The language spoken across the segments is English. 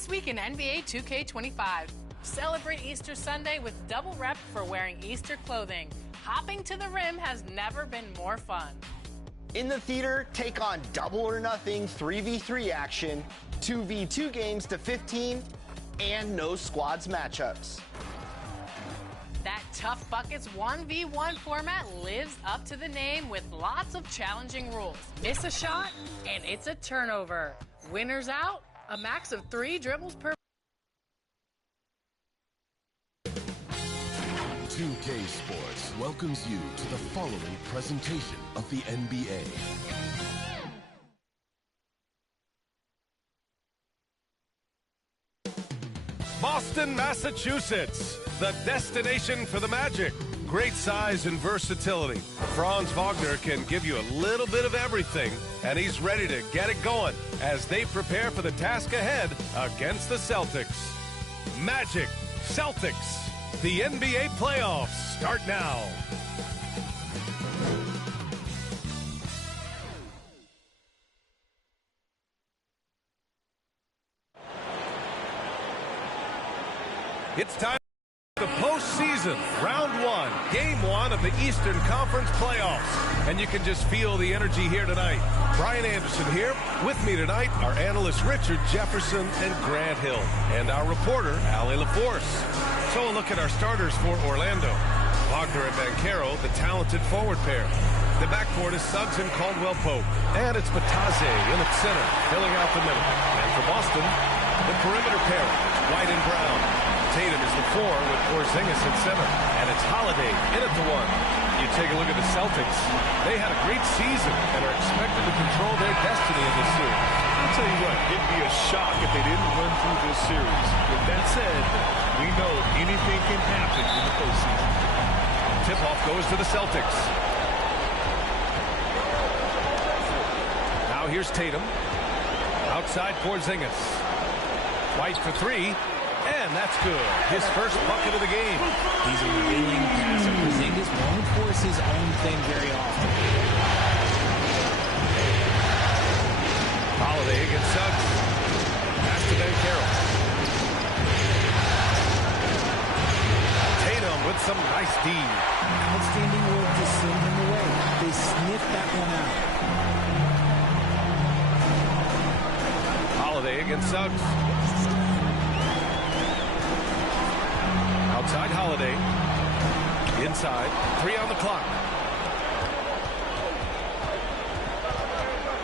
this week in NBA 2K25. Celebrate Easter Sunday with double rep for wearing Easter clothing. Hopping to the rim has never been more fun. In the theater, take on double or nothing 3v3 action, 2v2 games to 15, and no squads matchups. That Tough Buckets 1v1 format lives up to the name with lots of challenging rules. Miss a shot, and it's a turnover. Winners out, a max of 3 dribbles per. 2K Sports welcomes you to the following presentation of the NBA. Boston, Massachusetts, the destination for the Magic. Great size and versatility. Franz Wagner can give you a little bit of everything, and he's ready to get it going as they prepare for the task ahead against the Celtics. Magic, Celtics, the NBA playoffs start now. It's time for the postseason, round 1, game 1 of the Eastern Conference playoffs. And you can just feel the energy here tonight. Brian Anderson here. With me tonight, our analysts Richard Jefferson and Grant Hill. And our reporter, Ali LaForce. So a look at our starters for Orlando. Wagner and Banchero, the talented forward pair. The backcourt is Suggs and Caldwell-Pope. And it's Batase in at center, filling out the middle. And for Boston, the perimeter pair, White and Brown. Tatum is the 4 with Porzingis at center. And it's Holiday in at the 1. You take a look at the Celtics. They had a great season and are expected to control their destiny in this series. I'll tell you what, it'd be a shock if they didn't run through this series. With that said, we know anything can happen in the postseason. Tip-off goes to the Celtics. Now here's Tatum. Outside Porzingis. White for 3. And that's good. His first bucket of the game. He's a willing passer. Porzingis won't force his own thing very often. Holiday against Suggs. Pass to Banchero. Tatum with some nice D. Outstanding work to send him away. They sniffed that one out. Holiday against Suggs. Outside Holiday. Inside. 3 on the clock.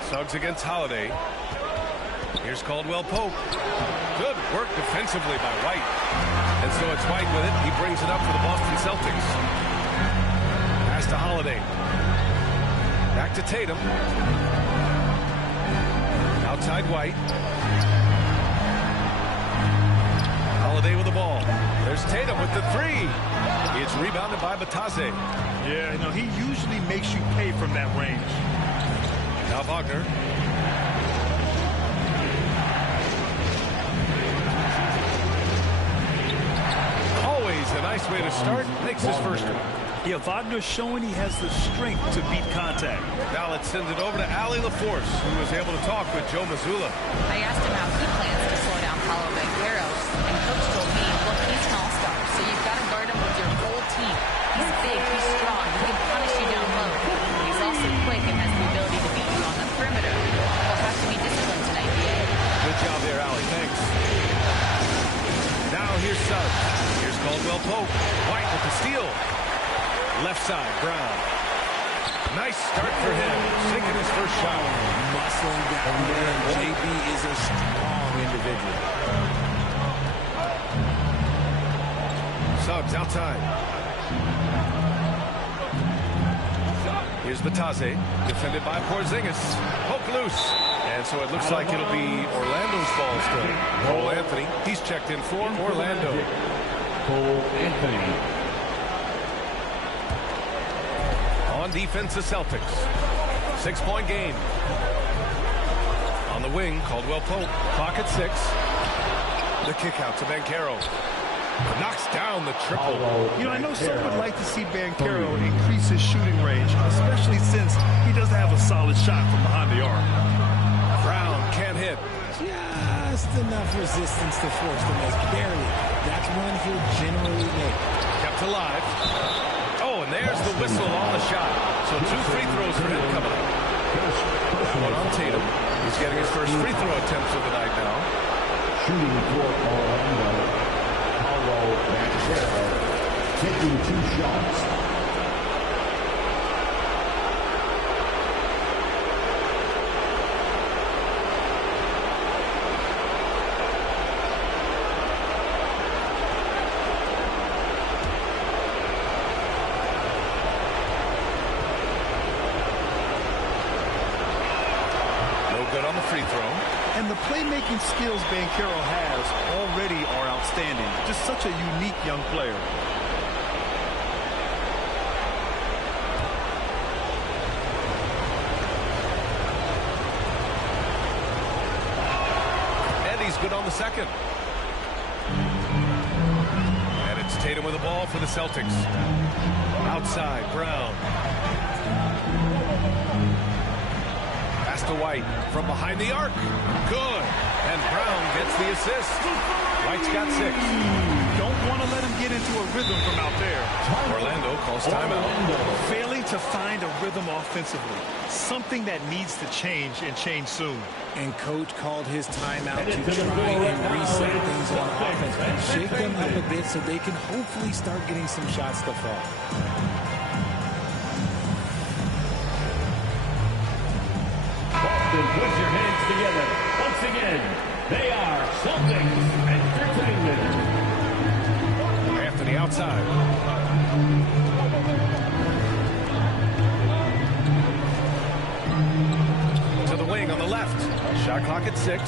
Suggs against Holiday. Here's Caldwell-Pope. Good work defensively by White. And so it's White with it. He brings it up for the Boston Celtics. Pass to Holiday. Back to Tatum. Outside White. Holiday with the ball. There's Tatum with the 3. It's rebounded by Batase. Yeah, you know, he usually makes you pay from that range. Now Wagner. Always a nice way to start. Makes his first one. Yeah, Wagner's showing he has the strength to beat contact. Now let's send it over to Ali LaForce, who was able to talk with Joe Mazzulla. I asked him how he plans to slow down Paulo Banchero, and Coach told me, look, he's an all-star, so you've got to guard him with your whole team. He's big, he's strong, he can punish you down low. He's also quick and has the ability to beat you on the perimeter. He'll have to be disciplined tonight, BA. Good job there, Ali. Thanks. Now here's Suggs. Here's Caldwell-Pope. White with the steal. Left side, Brown. Nice start for him. Sinking his first shot. Muscling down there. JB is a strong individual. Suggs outside. Here's Batase. Defended by Porzingis. Poke loose. And so it looks like it'll be Orlando's ball still. Cole Anthony. He's checked in for Orlando. Cole Anthony. On defense, the Celtics. 6-point game. On the wing, Caldwell-Pope. Clock at 6. The kick out to Banchero. Knocks down the triple. You know, I know some would like to see Banchero increase his shooting range, especially since he doesn't have a solid shot from behind the arc. Brown can't hit. Just enough resistance to force the make. Barely. That's one he'll generally make. Kept alive. Oh, and there's the whistle on the shot. So 2 free throws for him coming up. One on Tatum. He's getting his first free throw attempt of the night now. Shooting for Orlando. Paulo Banchero taking 2 shots. On the free throw. And the playmaking skills Banchero has already are outstanding. Just such a unique young player. And he's good on the second. And it's Tatum with the ball for the Celtics. Outside, Brown. To White from behind the arc. Good. And Brown gets the assist. White's got 6. Don't want to let him get into a rhythm from out there. Orlando calls timeout. Failing to find a rhythm offensively. Something that needs to change and change soon. And coach called his timeout to try and reset things on offense. Shake them up a bit so they can hopefully start getting some shots to fall. Put your hands together. Once again, they are Celtics Entertainment. Anthony outside. To the wing on the left. Shot clock at 6.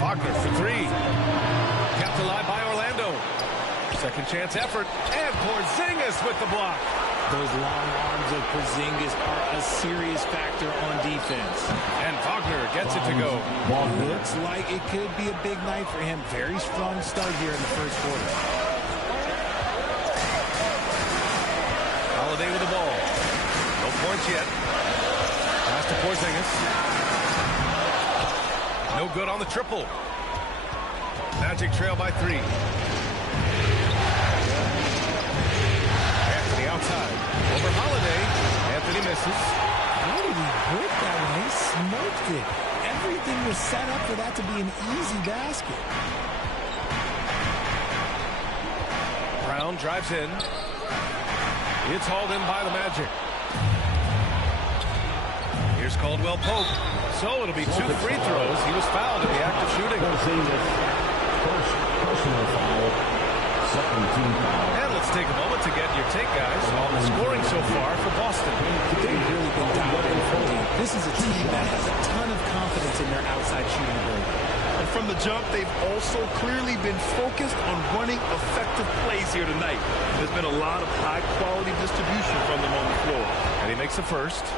Wagner for 3. Kept alive by Orlando. Second chance effort. And Porzingis with the block. Those long arms of Porzingis are a serious factor on defense. And Wagner gets it to go. Looks like it could be a big night for him. Very strong start here in the first quarter. Holiday with the ball. No points yet. Pass to Porzingis. No good on the triple. Magic trail by 3. Outside. Over Holiday. Anthony misses. How did he hit that one? He smoked it. Everything was set up for that to be an easy basket. Brown drives in. It's hauled in by the Magic. Here's Caldwell Pope. So it'll be 2 free throws. He was fouled in the act of shooting. First personal foul. Second team foul. And let's take a moment to get your take, guys, on the scoring so far for Boston. They've really been dominating for me. This is a team that has a ton of confidence in their outside shooting ability. And from the jump, they've also clearly been focused on running effective plays here tonight. There's been a lot of high-quality distribution from them on the floor. And he makes the first.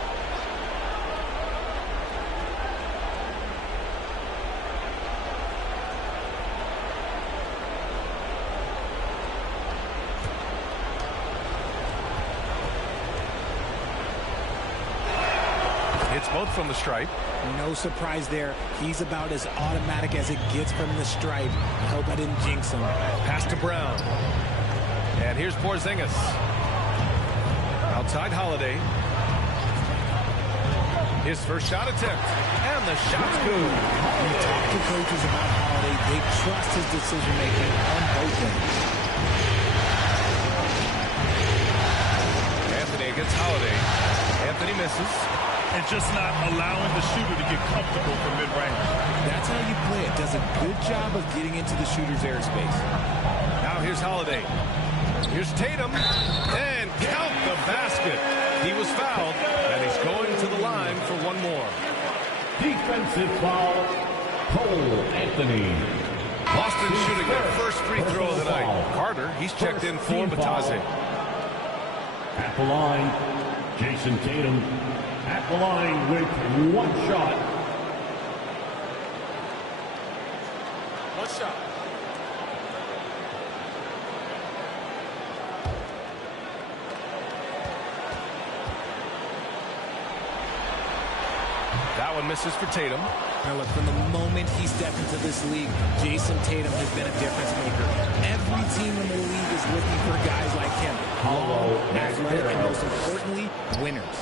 Both from the stripe. No surprise there. He's about as automatic as it gets from the stripe. I hope I didn't jinx him. Pass to Brown. And here's Porzingis. Outside Holiday. His first shot attempt. And the shot's good. We talked to coaches about Holiday. They trust his decision-making on both ends. Anthony against Holiday. Anthony misses. And just not allowing the shooter to get comfortable from mid-range. That's how you play it. Does a good job of getting into the shooter's airspace. Now here's Holiday. Here's Tatum. And count the basket. He was fouled, and he's going to the line for one more. Defensive foul, Cole Anthony. Boston shooting their first free throw of the night. Carter, he's checked in for Batase. At the line, Jason Tatum. At the line with 1 shot. One shot. That one misses for Tatum. Now look, from the moment he stepped into this league, Jason Tatum has been a difference maker. Every team in the league is looking for guys like him. Long, athletic, and most importantly, winners.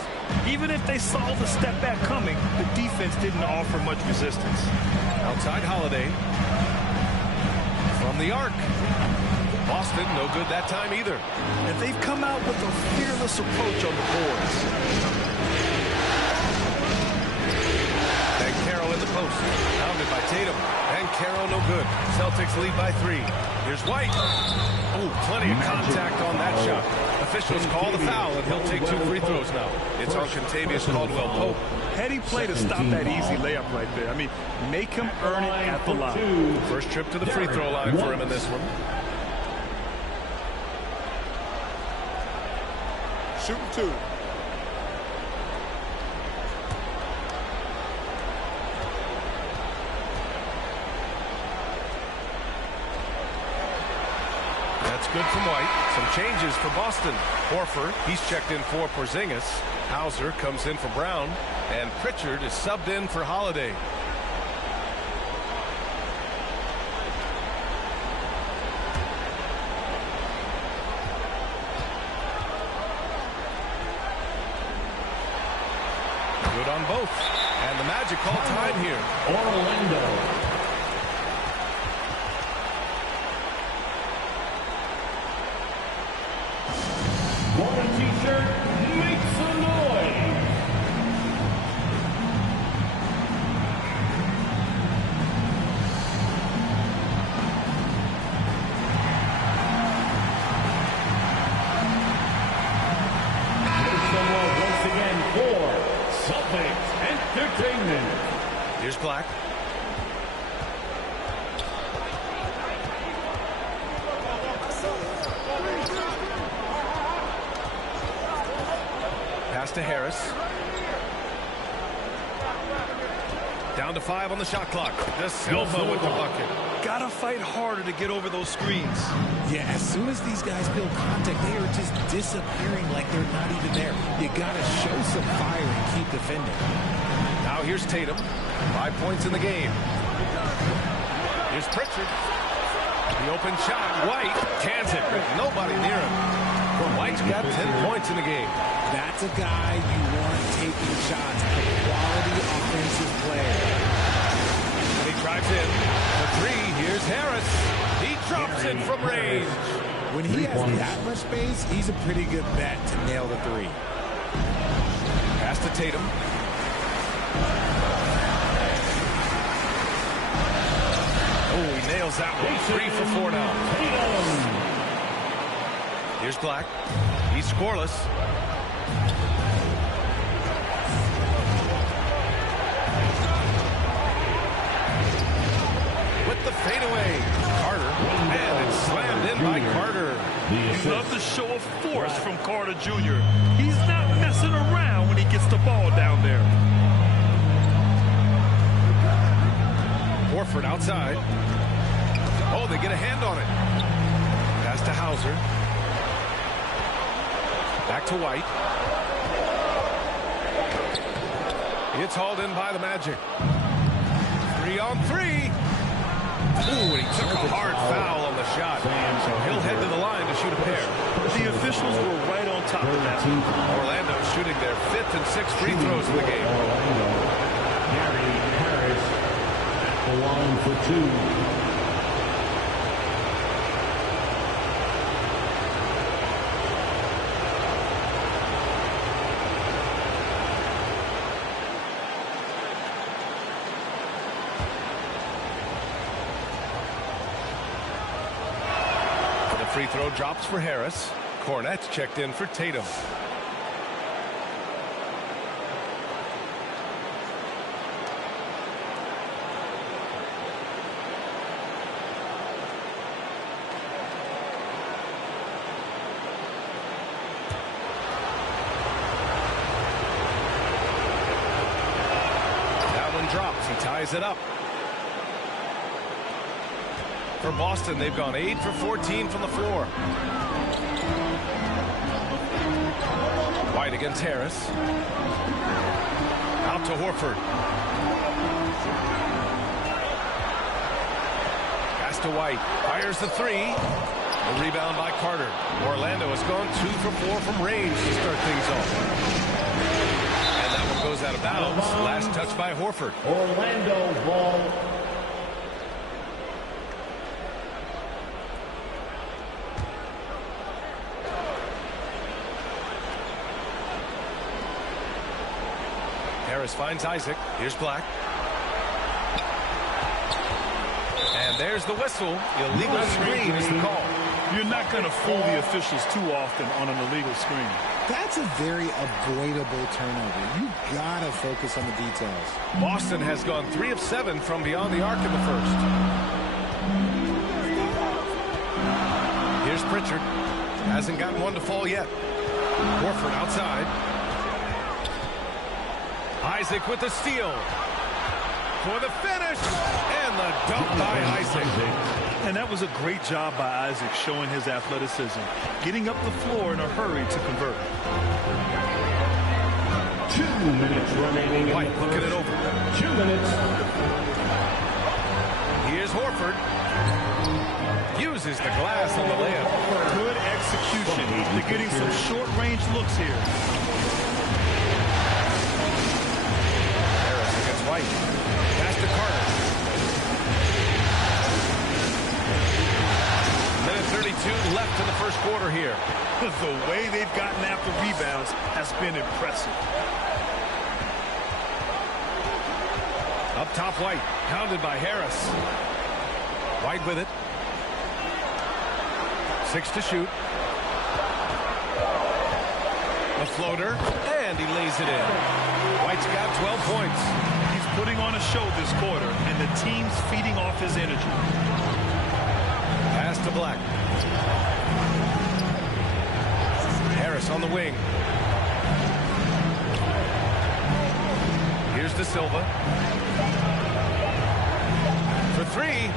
Even if they saw the step back coming, the defense didn't offer much resistance. Outside Holiday. From the arc. Boston, no good that time either. And they've come out with a fearless approach on the boards. And Carroll in the post. Pounded by Tatum. And Carroll no good. Celtics lead by 3. Here's White. Oh, plenty of contact on that shot. Officials call the foul, and he'll take 2 free throws now. It's on Contavious Caldwell-Pope. Heady play to stop that easy layup right there. I mean, make him earn it at the line. First trip to the free throw line for him in this one. Shooting 2. That's good from White. Some changes for Boston. Horford, he's checked in for Porzingis. Hauser comes in for Brown. And Pritchard is subbed in for Holiday. Good on both. And the Magic call time here. Orlando. T-shirt, make some noise. Here's someone once again for Celtics Entertainment. Here's Black. Pass to Harris. Down to 5 on the shot clock. De Silva with the bucket. Gotta fight harder to get over those screens. Yeah, as soon as these guys feel contact, they are just disappearing like they're not even there. You gotta show some fire and keep defending. Now here's Tatum. 5 points in the game. Here's Pritchard. The open shot. White cans it with nobody near him. White's got 10 points in the game. That's a guy you want taking shots. A quality offensive player. And he drives in. The 3. Here's Harris. He drops it from range. When he has that much space, he's a pretty good bet to nail the 3. Pass to Tatum. Oh, he nails that one. 3 for 4 now. Here's Black. He's scoreless. With the fadeaway. Carter. And it's slammed in by Carter. You love the show of force from Carter Jr. He's not messing around when he gets the ball down there. Horford outside. Oh, they get a hand on it. Pass to Hauser. Back to White. It's hauled in by the Magic. 3 on 3. Ooh, and he took a hard foul on the shot. So he'll head to the line to shoot a pair. The officials were right on top of that. Orlando shooting their 5th and 6th free throws in the game. Gary Harris at the line for 2. Free throw drops for Harris. Cornette's checked in for Tatum. That one drops. He ties it up. For Boston, they've gone 8 for 14 from the floor. White against Harris. Out to Horford. Pass to White. Fires the three. A rebound by Carter. Orlando has gone 2 for 4 from range to start things off. And that one goes out of bounds. Last touch by Horford. Orlando ball. Harris finds Isaac. Here's Black. And there's the whistle. Illegal screen is the call. You're not going to fool the officials too often on an illegal screen. That's a very avoidable turnover. You got to focus on the details. Boston has gone 3 of 7 from beyond the arc in the first. Here's Pritchard. Hasn't gotten one to fall yet. Horford outside. Isaac with the steal. For the finish. And the dunk by Isaac. And that was a great job by Isaac, showing his athleticism, getting up the floor in a hurry to convert. 2 minutes remaining. White looking it over. 2 minutes. Here's Horford. Uses the glass on the layup. Good execution. They're getting some short-range looks here. Harris against White. Pass to Carter. 1:32 left in the first quarter here. The way they've gotten after rebounds has been impressive. Up top, White. Pounded by Harris. White with it. 6 to shoot. A floater. And he lays it in. White's got 12 points. He's putting on a show this quarter, and the team's feeding off his energy. Pass to Black. Harris on the wing. Here's De Silva. For 3.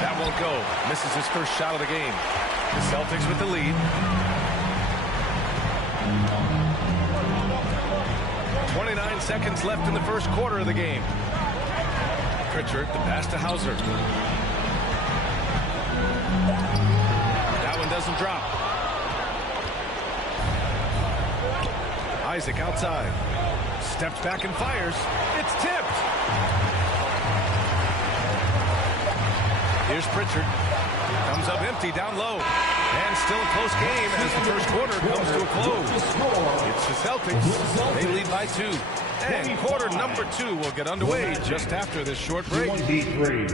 That won't go. Misses his first shot of the game. The Celtics with the lead. 29 seconds left in the first quarter of the game. Pritchard, the pass to Hauser. That one doesn't drop. Isaac outside. Steps back and fires. It's tipped. Here's Pritchard. Comes up empty down low. And still a close game as the first quarter comes to a close. It's the Celtics. They lead by 2. And quarter number 2 will get underway just after this short break. 23.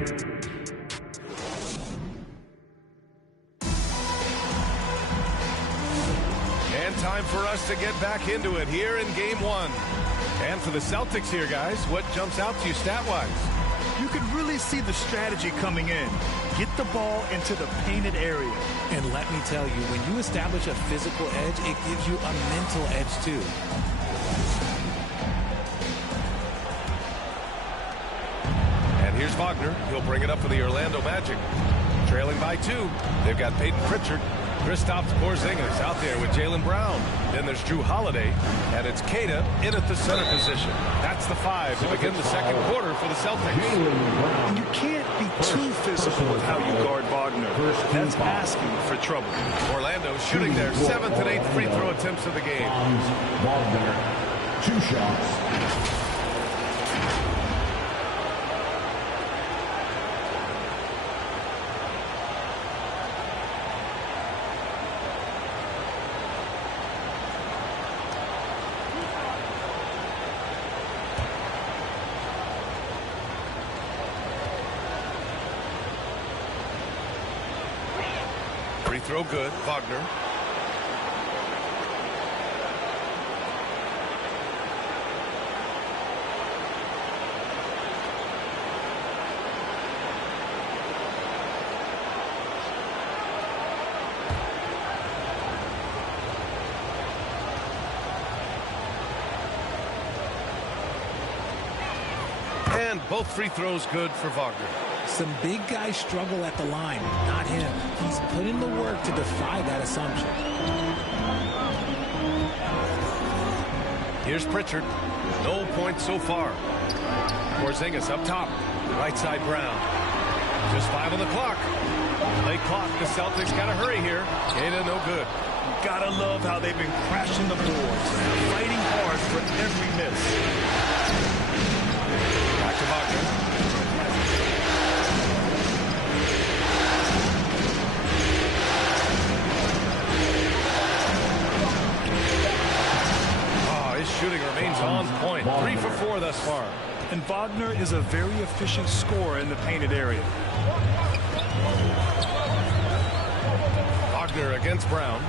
Time for us to get back into it here in game 1. And for the Celtics here, guys, what jumps out to you stat-wise? You can really see the strategy coming in. Get the ball into the painted area. And let me tell you, when you establish a physical edge, it gives you a mental edge too. And here's Wagner. He'll bring it up for the Orlando Magic. Trailing by 2. They've got Peyton Pritchard. Kristaps Porzingis out there with Jaylen Brown. Then there's Drew Holiday, and it's Keita in at the center position. That's the 5 to begin the second quarter for the Celtics. And you can't be too physical with how you guard Wagner. That's asking for trouble. Orlando shooting their 7th and 8th free throw attempts of the game. Wagner, 2 shots. Free throw good. Wagner. And both free throws good for Wagner. Some big guys struggle at the line, not him. He's put in the work to defy that assumption. Here's Pritchard. No points so far. Porzingis up top. Right side Brown. Just 5 on the clock. Late clock. The Celtics got to hurry here. Data no good. Gotta love how they've been crashing the boards, fighting hard for every miss. Back to Wagner. Oh, his shooting remains on point. 3 for 4 thus far. And Wagner is a very efficient scorer in the painted area. Wagner against Brown.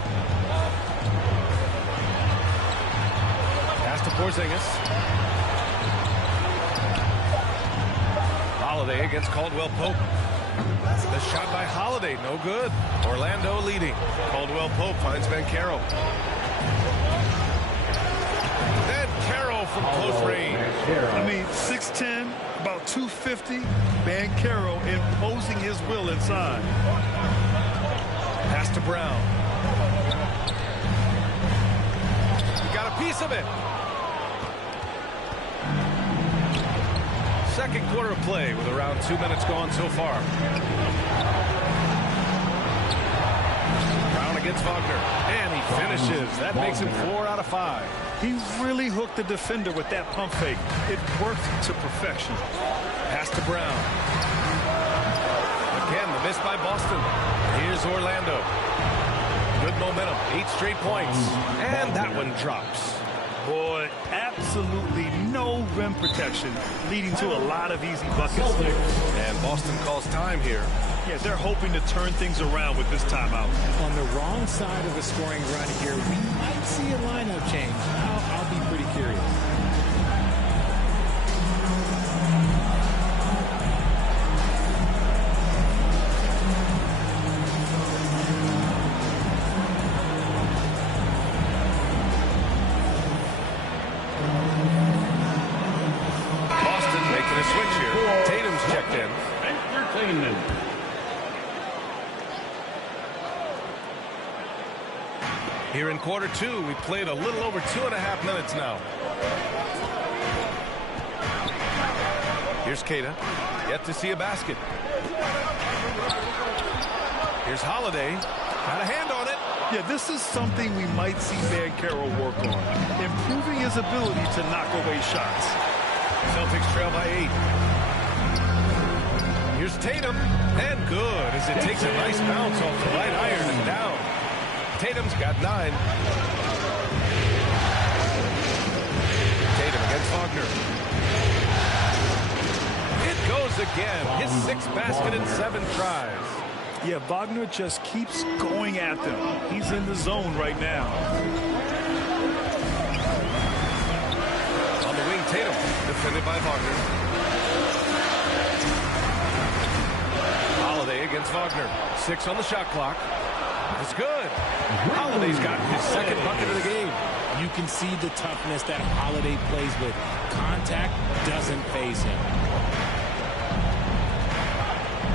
Pass to Porzingis. Holiday against Caldwell Pope. The shot by Holiday, no good. Orlando leading. Caldwell Pope finds Banchero. Banchero from close range. I mean, 6'10", about 250. Banchero imposing his will inside. Pass to Brown. He got a piece of it. Second quarter of play with around 2 minutes gone so far. Brown against Wagner. And he finishes. That makes him 4 out of 5. He really hooked the defender with that pump fake. It worked to perfection. Pass to Brown. Again, the miss by Boston. Here's Orlando. Good momentum. 8 straight points. And that one drops. Boy, absolutely no rim protection, leading to a lot of easy buckets. And Boston calls time here. Yeah, they're hoping to turn things around with this timeout. On the wrong side of a scoring run here, we might see a lineup change. I'll be pretty curious. Here in quarter 2, we played a little over 2.5 minutes now. Here's Queta. Yet to see a basket. Here's Holiday. Got a hand on it. Yeah, this is something we might see Banchero work on. Improving his ability to knock away shots. Celtics trail by 8. Here's Tatum. And good as it takes a nice bounce off the right iron and down. Tatum's got 9. Tatum against Wagner. It goes again. His 6th basket in 7 tries. Yeah, Wagner just keeps going at them. He's in the zone right now. On the wing, Tatum, defended by Wagner. Holiday against Wagner. 6 on the shot clock. It's good. Holiday's got his 2nd bucket of the game. You can see the toughness that Holiday plays with. Contact doesn't faze him.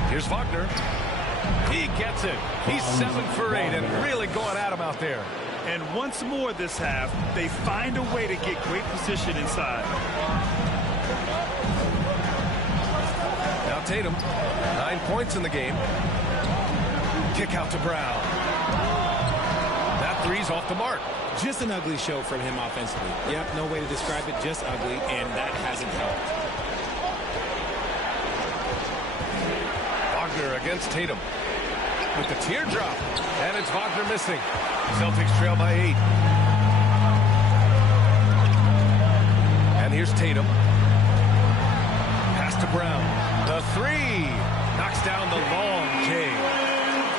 Here's Wagner. He gets it. He's 7 for 8 and really going at him out there. And once more this half, they find a way to get great position inside. Now Tatum, 9 points in the game. Kick out to Brown. That 3's off the mark. Just an ugly show from him offensively. Yep, no way to describe it, just ugly, and that hasn't helped. Wagner against Tatum with the teardrop, and it's Wagner missing. Celtics trail by 8. And here's Tatum. Pass to Brown. The 3 knocks down the long J.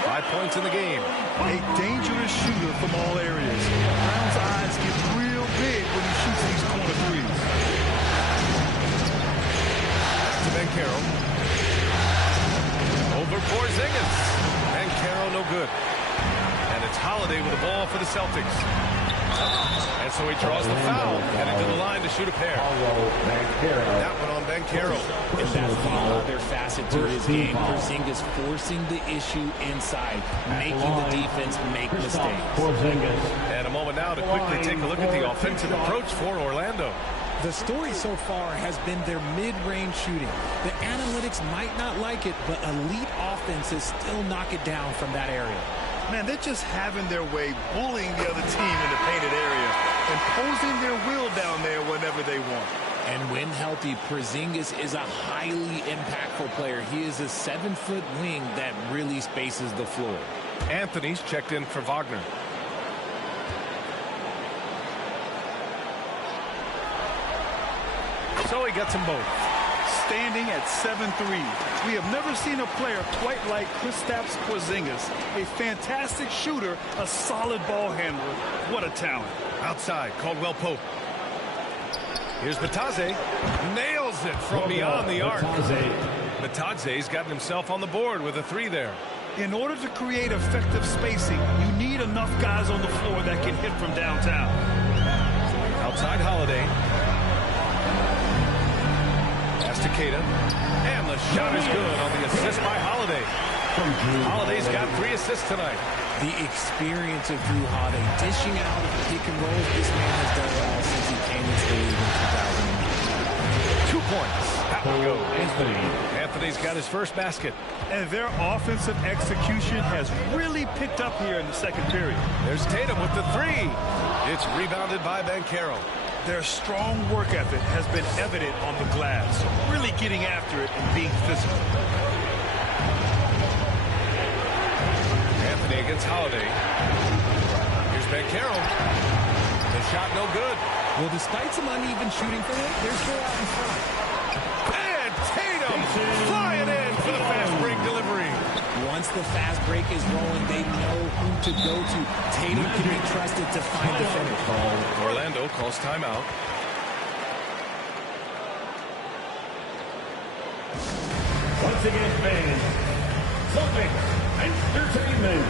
5 points in the game. A dangerous shooter from all areas. Brown's eyes get real big when he shoots these corner 3s. To Banchero. Over Porzingis. Banchero no good. And it's Holiday with the ball for the Celtics. And so he draws the foul. Headed to the line to shoot a pair. That one on Banchero. Banchero. And that's the other facet to his game. Porzingis forcing the issue inside, making the defense make mistakes. And a moment now to quickly take a look at the offensive approach for Orlando. The story so far has been their mid-range shooting. The analytics might not like it, but elite offenses still knock it down from that area. Man, they're just having their way, bullying the other team in the painted area, imposing their will down there whenever they want. And when healthy, Porzingis is a highly impactful player. He is a 7-foot wing that really spaces the floor. Anthony's checked in for Wagner. So he gets them both. Standing at 7'3", we have never seen a player quite like Kristaps Porzingis. A fantastic shooter, a solid ball handler. What a talent. Outside, Caldwell Pope. Here's Batadze. Nails it from beyond the arc. Batadze's gotten himself on the board with a 3 there. In order to create effective spacing, you need enough guys on the floor that can hit from downtown. Outside Holiday. Pass to Keita. And the shot is good on the assist by Holiday. Holiday's got 3 assists tonight. The experience of Drew Holiday dishing out of the pick and rolls. This man has done it all since he came into the league in 2009. 2 points. That one goes. Anthony's got his first basket. And their offensive execution has really picked up here in the second period. There's Tatum with the 3. It's rebounded by Banchero. Their strong work ethic has been evident on the glass, really getting after it and being physical. Anthony against Holiday. Here's Banchero. The shot no good. Well, despite some uneven shooting for him, they're still out in front. And Tatum flying in for the fast break delivery. Once the fast break is rolling, they know who to go to. Tatum can be trusted to find the finish. Orlando calls timeout. Once again, fans, Celtics Entertainment.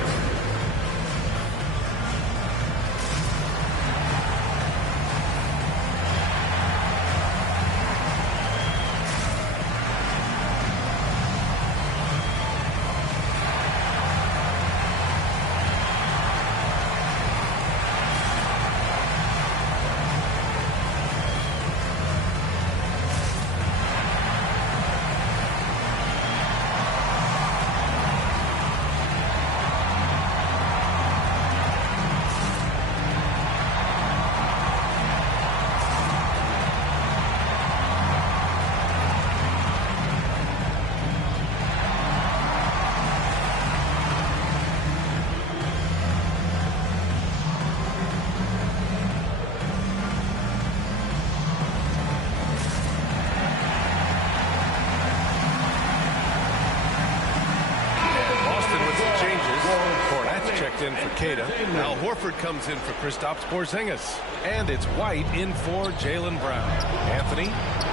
In for Keita. Al Horford comes in for Kristaps Porzingis. And it's White in for Jaylen Brown. Anthony.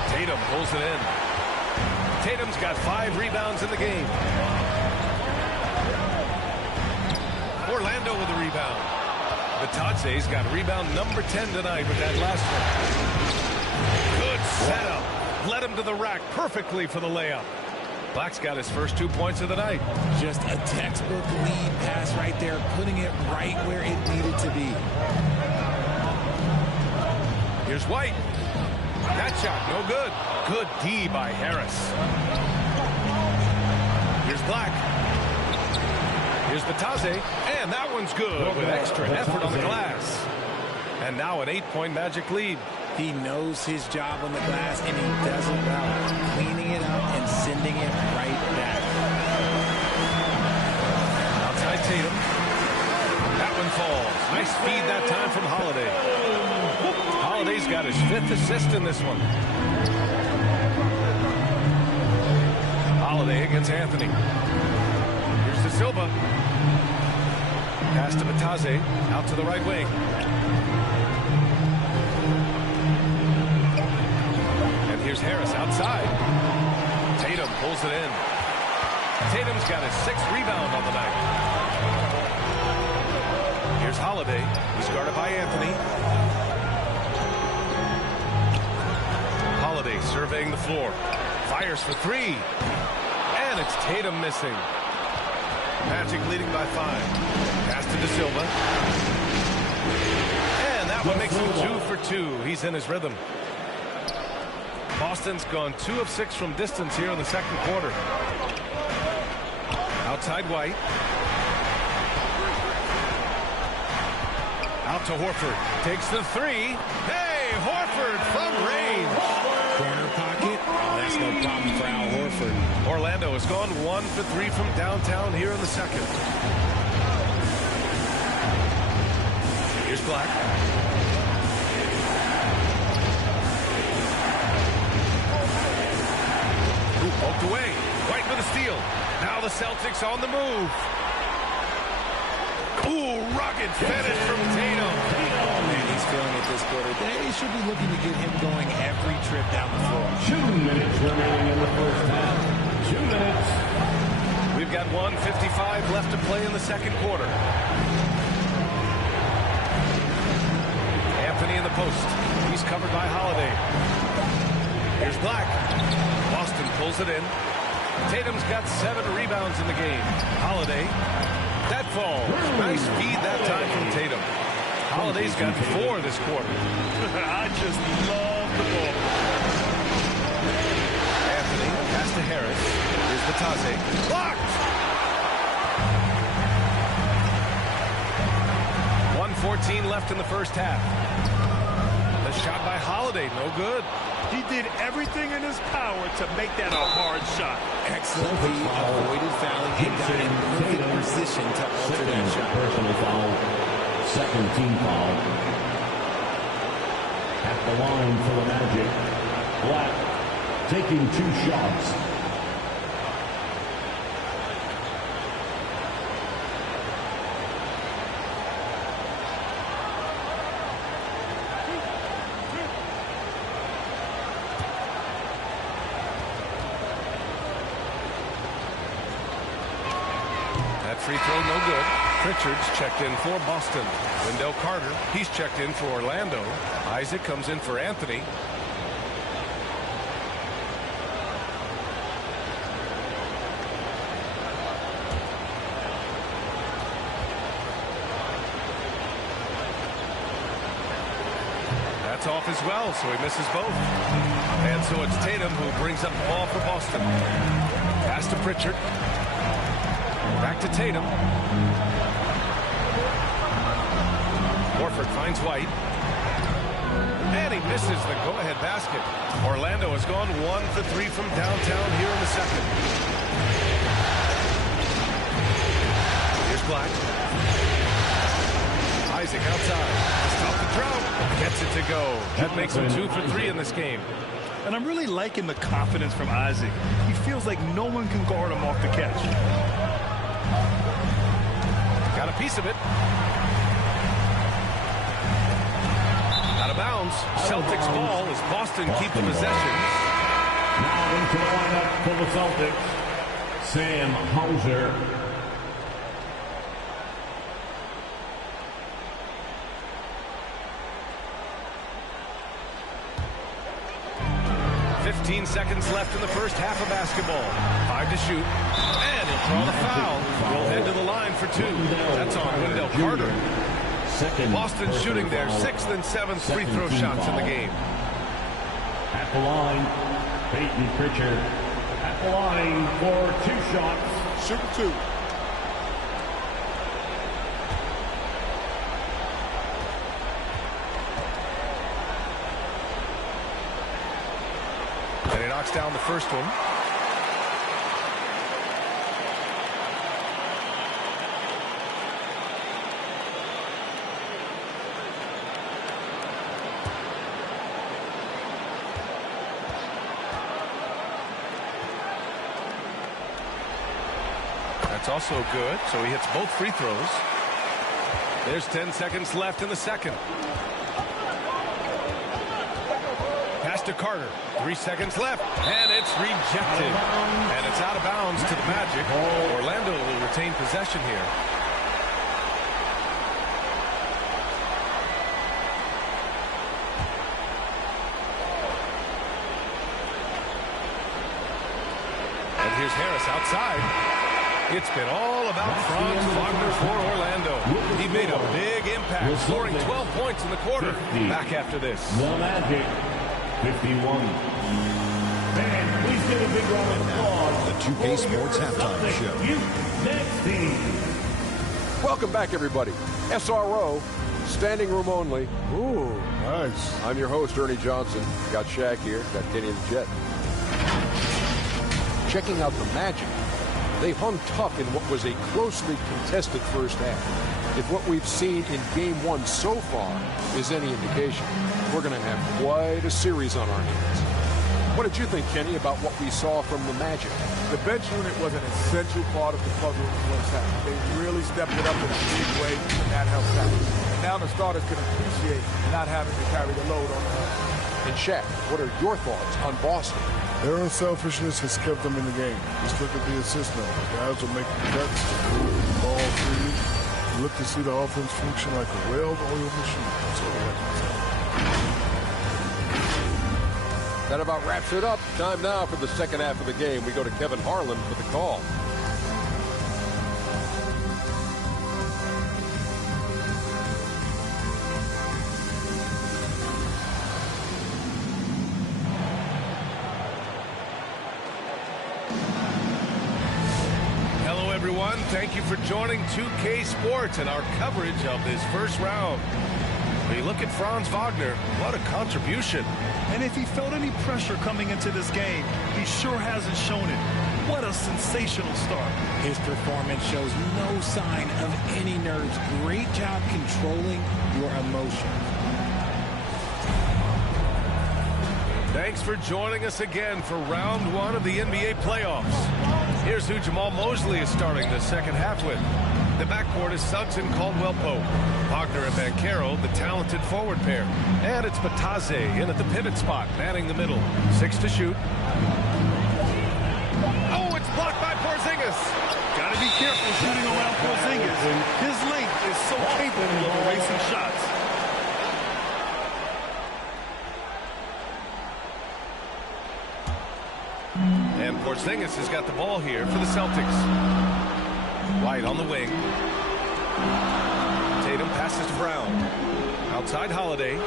Tatum pulls it in. Tatum's got 5 rebounds in the game. Orlando with a rebound. Batadze's got rebound number 10 tonight with that last one. Good setup. Led him to the rack perfectly for the layup. Black's got his first 2 points of the night. Just a textbook lead pass right there, putting it right where it needed to be. Here's White. That shot, no good. Good D by Harris. Here's Black. Here's Batadze. And that one's good with extra effort on the glass. And now an 8-point Magic lead. He knows his job on the glass, and he does it well. Cleaning it up and sending it right back. Outside Tatum. That one falls. Nice feed that time from Holiday. Holiday's got his 5th assist in this one. Holiday against Anthony. Here's De Silva. Pass to Batadze. Out to the right wing. Here's Harris outside. Tatum pulls it in. Tatum's got his 6th rebound on the night. Here's Holiday. He's guarded by Anthony. Holiday surveying the floor. Fires for three. And it's Tatum missing. Magic leading by 5. Pass to De Silva. And that one makes him 2 for 2. He's in his rhythm. Boston's gone 2 of 6 from distance here in the second quarter. Outside White. Out to Horford. Takes the 3. Hey, Horford from range. Corner pocket. Oh, that's no problem for Al Horford. Orlando has gone 1 for 3 from downtown here in the second. Here's Black. Poked away. White with a steal. Now the Celtics on the move. Ooh, rugged finish from Tatum. Oh, man, he's feeling it this quarter. They should be looking to get him going every trip down the floor. 2 minutes remaining in the first half. 2 minutes. We've got 1:55 left to play in the second quarter. Anthony in the post. He's covered by Holiday. Here's Black. Boston pulls it in. Tatum's got 7 rebounds in the game. Holiday. That falls. Nice feed that time from Tatum. Holiday's got 4 this quarter. I just love the ball. Anthony, pass to Harris. Here's Batase. Blocked! 1:14 left in the first half. The shot by Holiday, no good. He did everything in his power to make that a hard shot. Excellently avoided fouling and got in perfect position to alter that shot. Personal foul. Second team foul. At the line for the Magic. Black taking 2 shots. Free throw, no good. Pritchard's checked in for Boston. Wendell Carter, he's checked in for Orlando. Isaac comes in for Anthony. That's off as well, so he misses both. And so it's Tatum who brings up the ball for Boston. Pass to Pritchard. Back to Tatum. Horford finds White. And he misses the go-ahead basket. Orlando has gone 1 for 3 from downtown here in the second. Here's Black. Isaac outside. Stop the drought. Gets it to go. That makes him 2 for 3 in this game. And I'm really liking the confidence from Isaac. He feels like no one can guard him off the catch. Got a piece of it. Out of bounds. Celtics ball as Boston keep the possession. Now into the lineup for the Celtics. Sam Hauser. Seconds left in the first half of basketball. 5 to shoot. And he'll draw the foul. Will head to the line for 2. That's on Wendell Carter. Boston shooting their 6th and 7th free throw shots in the game. At the line, Peyton Pritchard. At the line for 2 shots. Shooting 2. And he knocks down the first one. That's also good, so he hits both free throws. There's 10 seconds left in the second. Pass to Carter. 3 seconds left, and it's rejected. And it's out of bounds to the Magic. Orlando will retain possession here. here's Harris outside. It's been all about Franz Wagner for Orlando. He made a big impact, scoring 12 points in the quarter. Back after this. The Magic, 51. And please give a big round of applause. The 2K Sports Halftime Show. Next team. Welcome back, everybody. SRO, standing room only. Ooh, nice. I'm your host, Ernie Johnson. Got Shaq here, got Kenny and the Jet. Checking out the Magic. They hung tough in what was a closely contested first half. If what we've seen in Game 1 so far is any indication, we're going to have quite a series on our hands. What did you think, Kenny, about what we saw from the Magic? The bench unit was an essential part of the puzzle in the first half. They really stepped it up in a big way, and that helped out. And now the starters can appreciate not having to carry the load on them. And Shaq, what are your thoughts on Boston? Their unselfishness has kept them in the game. Just look at the assist numbers. Guys are making cuts, moving the ball freely. You look to see the offense function like a well-oiled machine. That's what I like to say. That about wraps it up. Time now for the second half of the game. We go to Kevin Harlan for the call. Hello, everyone. Thank you for joining 2K Sports and our coverage of this first round. When you look at Franz Wagner, what a contribution. And if he felt any pressure coming into this game, he sure hasn't shown it. What a sensational start. His performance shows no sign of any nerves. Great job controlling your emotions. Thanks for joining us again for round one of the NBA playoffs. Here's who Jamal Mosley is starting the second half with. The backcourt is Suggs and Caldwell-Pope. Wagner and Banchero, the talented forward pair. And it's Batase in at the pivot spot, manning the middle. 6 to shoot. Oh, it's blocked by Porzingis. Got to be careful shooting around Porzingis. His length is so capable of erasing shots. And Porzingis has got the ball here for the Celtics. White on the wing. Tatum passes to Brown. Outside Holiday.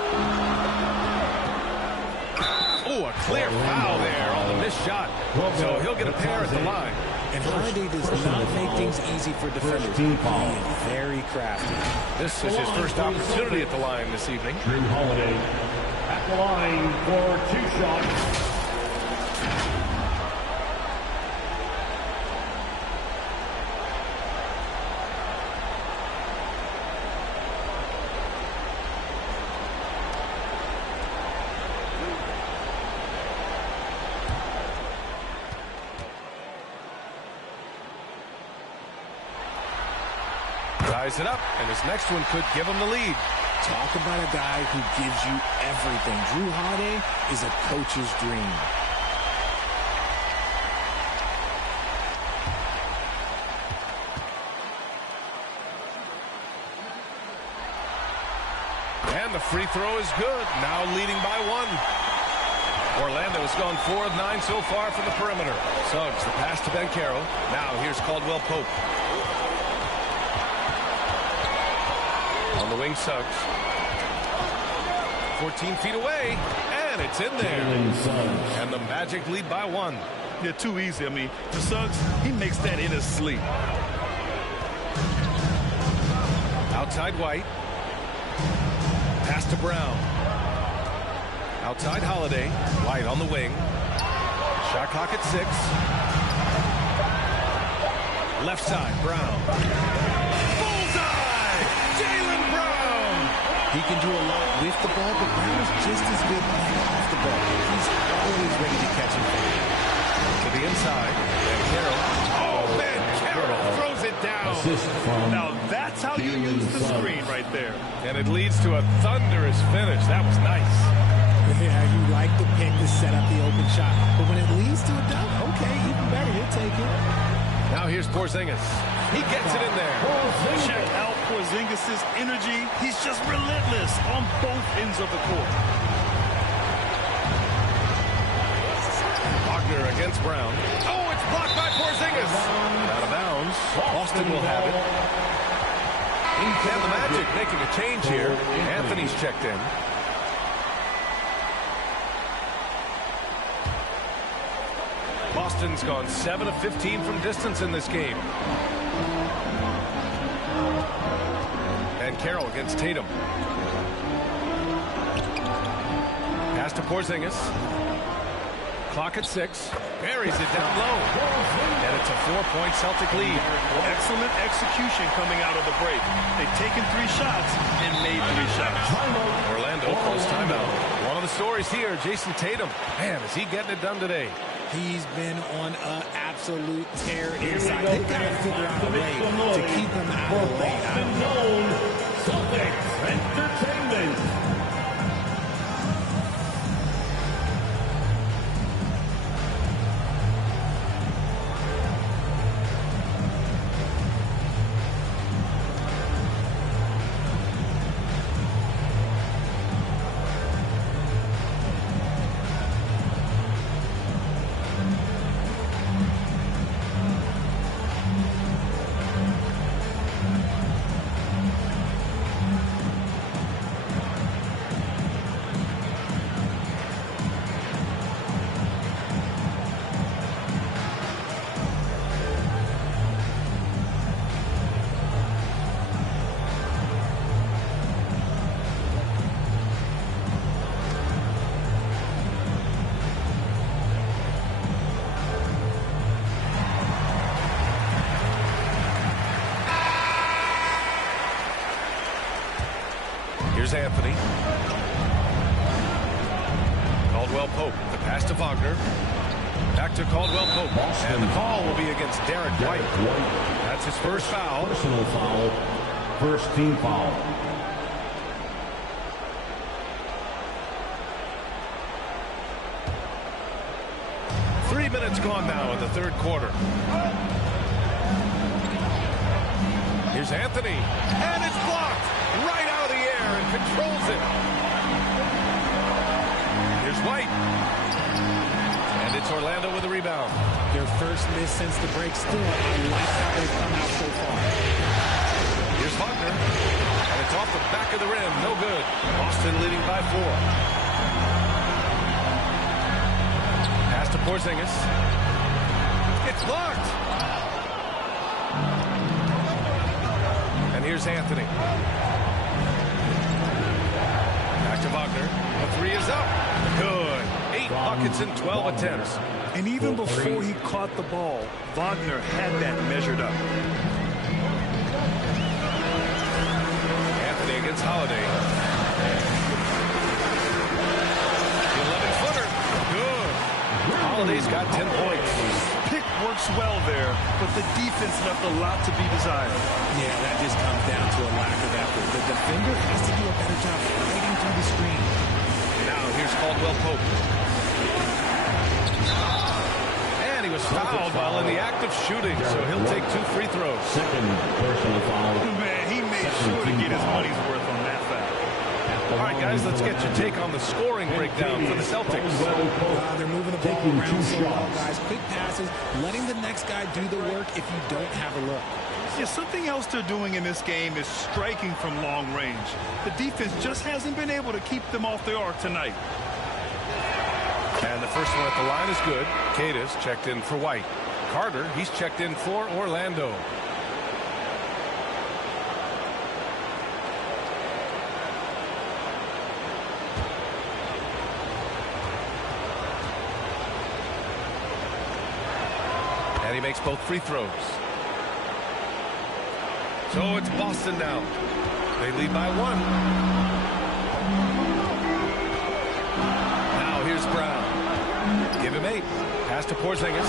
Oh, a clear foul there on the missed shot. So he'll get a pair at the line. And Holiday does not make things easy for defenders. He is very crafty. This is his first opportunity at the line this evening. Drew Holiday at the line for 2 shots. Ties it up, and his next one could give him the lead. Talk about a guy who gives you everything. Drew Holiday is a coach's dream. And the free throw is good, now leading by 1. Orlando has gone 4 of 9 so far from the perimeter. Suggs, the pass to Banchero. Now here's Caldwell-Pope. On the wing, Suggs. 14 feet away, and it's in there. And the Magic lead by 1. Yeah, too easy. I mean, to Suggs, he makes that in his sleep. Outside White. Pass to Brown. Outside Holiday. White on the wing. Shot clock at 6. Left side, Brown. He can do a lot with the ball, but Brown is just as good playing off the ball. He's always ready to catch and fire. To the inside. Banchero. Oh, Banchero throws it down. Now that's how you use the screen right there. And it leads to a thunderous finish. That was nice. Yeah, you like the pick to set up the open shot. But when it leads to a dunk, okay, even better, he'll take it. Now here's Porzingis. He gets it in there. Check out Porzingis' energy. He's just relentless on both ends of the court. Wagner against Brown. Oh, it's Blocked by Porzingis. Out of bounds. Boston will have it. And the Magic making a change here. Anthony's checked in. Boston's gone 7 of 15 from distance in this game. And Carroll against Tatum. Pass to Porzingis. Clock at 6. Buries it down low. And it's a 4-point Celtic lead. Excellent execution coming out of the break. They've taken 3 shots and made 3 shots. Orlando calls timeout. One of the stories here, Jason Tatum. Man, is he getting it done today? He's been on an absolute tear inside. They've got to figure out a way to keep him out of the lane. Celtics Entertainment. Here's Anthony. Caldwell Pope. The pass to Wagner. Back to Caldwell Pope. And the call will be against Derek White. That's his first foul. Personal foul. First team foul. Three minutes gone now in the third quarter. Here's Anthony. And it's blocked. Right out of the air and controls it. Here's White. And it's Orlando with the rebound. Their first miss since the break. Still, I like how they've come out so far. Here's Wagner. And it's off the back of the rim. No good. Boston leading by 4. Pass to Porzingis. It's blocked. And here's Anthony. Back to Wagner. The 3 is up. Good. 8 buckets in 12 attempts. And even before he caught the ball, Wagner had that measured up. Anthony against Holiday. The 11-footer. Good. Holiday's got 10 points. Pick works well there, but the defense left a lot to be desired. Yeah, that just comes down to a lack of effort. The defender has to do a better job fighting through the screen. Now here's Caldwell Pope. And he was fouled while in the act of shooting, so he'll take 2 free throws. Second personal foul. Man, he made sure to get his money's worth on that foul. All right, guys, let's get your take on the scoring breakdown for the Celtics. They're moving the ball around so well, guys. Quick passes, letting the next guy do the work if you don't have a look. Yeah, something else they're doing in this game is striking from long range. The defense just hasn't been able to keep them off the arc tonight. And the first one at the line is good. Cadis checked in for White. Carter, he's checked in for Orlando. And he makes both free throws. So it's Boston now. They lead by 1. Now here's Brown. Give him 8. Pass to Porzingis.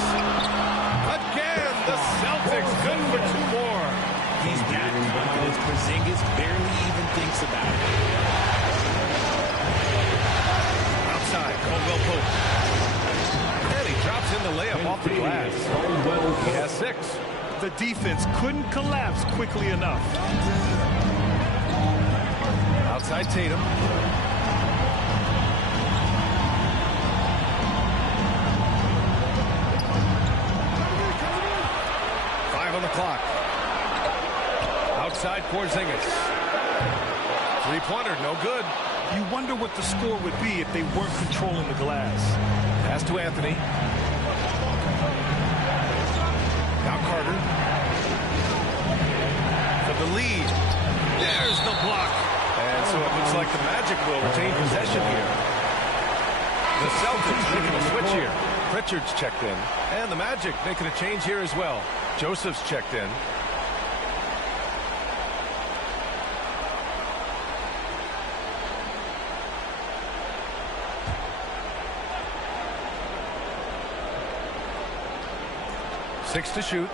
Again, the Celtics good for 2 more. He's that confidence. Porzingis barely even thinks about it. Outside, Caldwell Pope. And he drops in the layup off the glass. He has 6. The defense couldn't collapse quickly enough. Outside Tatum. the clock. Outside Porzingis. Three-pointer, no good. You wonder what the score would be if they weren't controlling the glass. Pass to Anthony. Now Carter. For the lead. There's the block. And so it looks like the Magic will retain possession here. The Celtics making a switch here. Pritchard's checked in. And the Magic making a change here as well. Joseph's checked in. Six to shoot.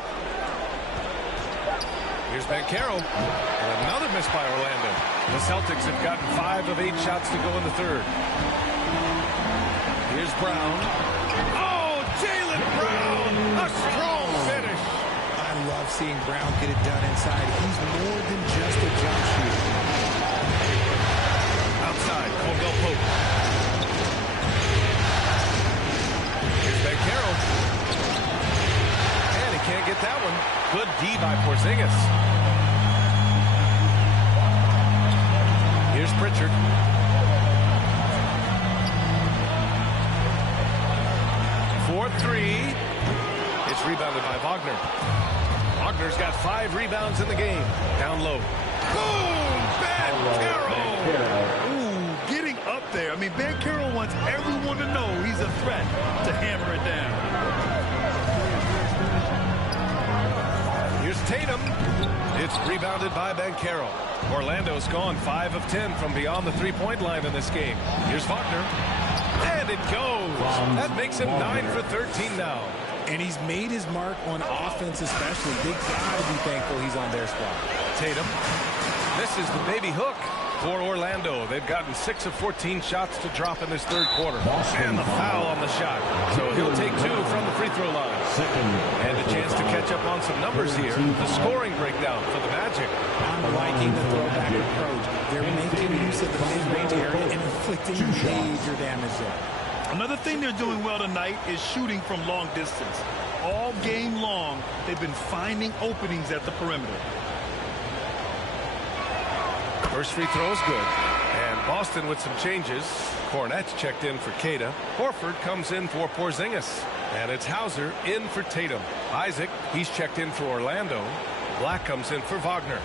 Here's Banchero. And another miss by Orlando. The Celtics have gotten 5 of 8 shots to go in the third. Here's Brown. Oh, Jaylen Brown! A strong finish. I love seeing Brown get it done inside. He's more than just a jump shooter. Outside, Caldwell Pope. Here's Banchero. Can't get that one. Good D by Porzingis. Here's Pritchard. For 3. It's rebounded by Wagner. Wagner's got 5 rebounds in the game. Down low. Boom! Banchero! Ooh, getting up there. I mean, Banchero wants everyone to know he's a threat to hammer it down. Here's Tatum. It's rebounded by Banchero. Orlando's gone 5 of 10 from beyond the three-point line in this game. Here's Wagner. And it goes. That makes him 9 for 13 now. And he's made his mark on offense especially. They gotta be thankful he's on their squad. Tatum. This is the baby hook for Orlando. They've gotten 6 of 14 shots to drop in this third quarter. And the foul on the shot. So he'll take 2 from the free throw line. And a chance to catch up on some numbers here. The scoring breakdown for the Magic. I'm liking the throwback approach. They're making use of the mid-range area and inflicting major damage there. Another thing they're doing well tonight is shooting from long distance. All game long, they've been finding openings at the perimeter. First free throw is good. And Boston with some changes. Cornette's checked in for Queta. Horford comes in for Porzingis. And it's Hauser in for Tatum. Isaac, he's checked in for Orlando. Black comes in for Wagner.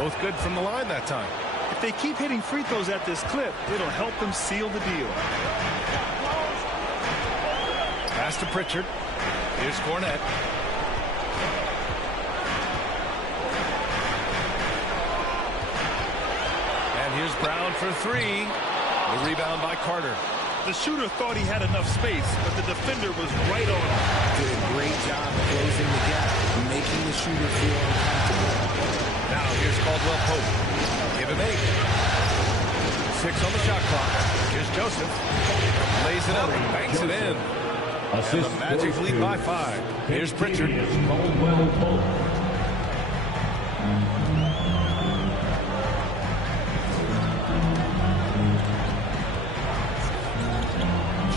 Both good from the line that time. If they keep hitting free throws at this clip, it'll help them seal the deal. Pass to Pritchard. Here's Cornette. And here's Brown for 3. The rebound by Carter. The shooter thought he had enough space, but the defender was right on him. Did a great job closing the gap, making the shooter feel uncomfortable. Now here's Caldwell Pope. Give him 8. 6 on the shot clock. Here's Joseph. Lays it up and banks it in. And the Magic lead by 5. Here's Pritchard.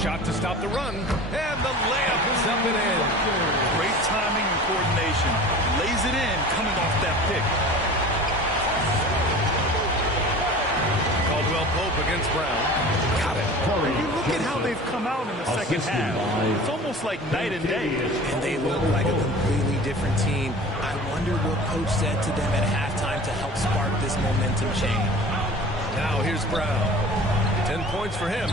Shot to stop the run. And the layup is up and in. Great timing and coordination. Lays it in coming off that pick. Caldwell Pope against Brown. Got it. You look at how they've come out in the second half. It's almost like night and day. And they look like a completely different team. I wonder what coach said to them at halftime to help spark this momentum change. Now here's Brown. 10 points for him.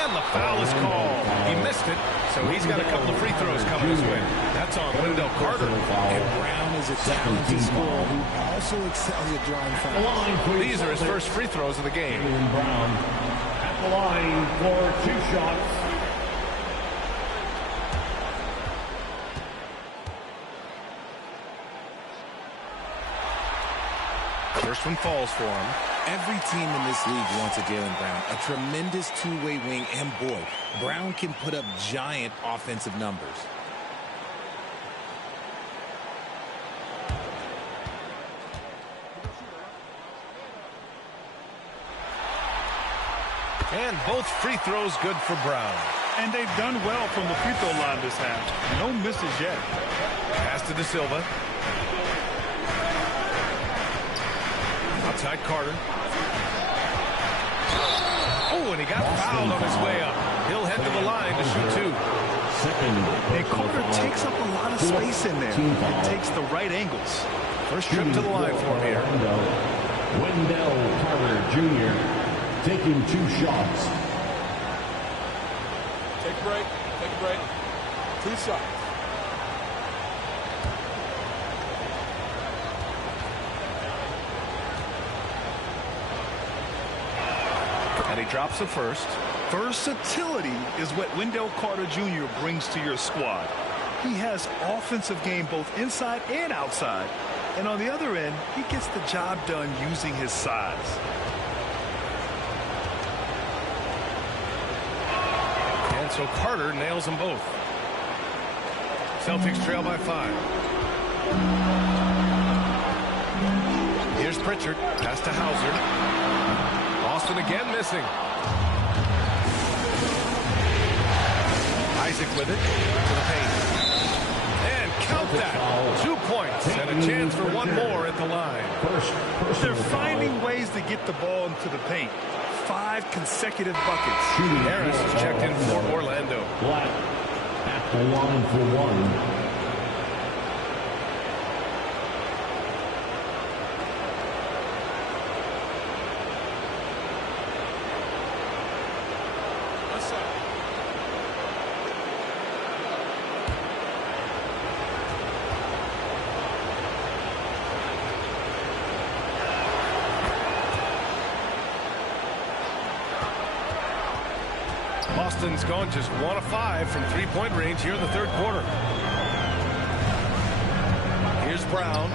And the foul is called. He missed it, so he's got a couple of free throws coming his way. That's on Wendell Carter. And Brown is a talented scorer who also excels at drawing fouls. These are his first free throws of the game. Brown at the line for 2 shots. First one falls for him. Every team in this league wants a Jaylen Brown, a tremendous two-way wing, and boy, Brown can put up giant offensive numbers. And both free throws good for Brown. And they've done well from the free throw line this half. No misses yet. Pass to De Silva. Outside Carter. Oh, and he got fouled on his way up. He'll head to the line to shoot two. And Carter takes up a lot of space in there. It takes the right angles. First trip to the line for him here. Wendell Carter Jr. taking 2 shots. Take a break. Take a break. 2 shots. And he drops the first. Versatility is what Wendell Carter Jr. brings to your squad. He has offensive game both inside and outside. And on the other end, he gets the job done using his size. And so Carter nails them both. Celtics trail by 5. Here's Pritchard. Pass to Hauser. Boston again missing. Isaac with it to the paint. And count that. 2 points and a chance for one more at the line. They're finding ways to get the ball into the paint. 5 consecutive buckets. Harris is checked in for Orlando. Black at the line for 1. Boston's gone just 1 of 5 from 3-point range here in the 3rd quarter. Here's Brown.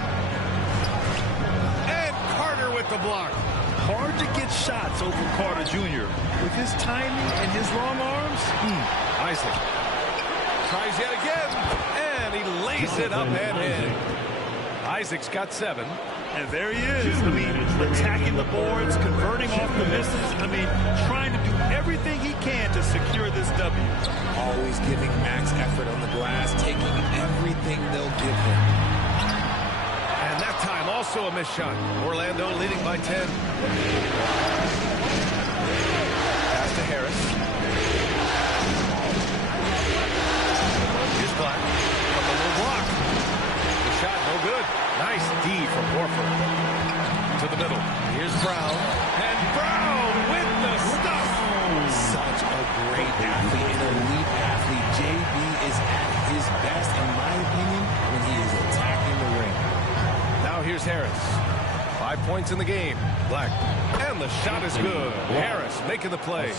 And Carter with the block. Hard to get shots over Carter Jr. With his timing and his long arms. Isaac tries yet again. And he lays it up and in. Isaac's got 7. And there he is. I mean, attacking the boards, converting off the misses. I mean, trying to do everything he can to secure this W. Always giving max effort on the glass, taking everything they'll give him. And that time also a missed shot. Orlando leading by 10. Pass to Harris. Here's Black from the low block. The shot no good. Nice D from Horford. To the middle. Here's Brown. And Brown with the stuff. Such a great athlete, an elite athlete. JB is at his best, in my opinion, when he is attacking the ring. Now here's Harris. 5 points in the game. Black. And the shot is good. Harris making the play.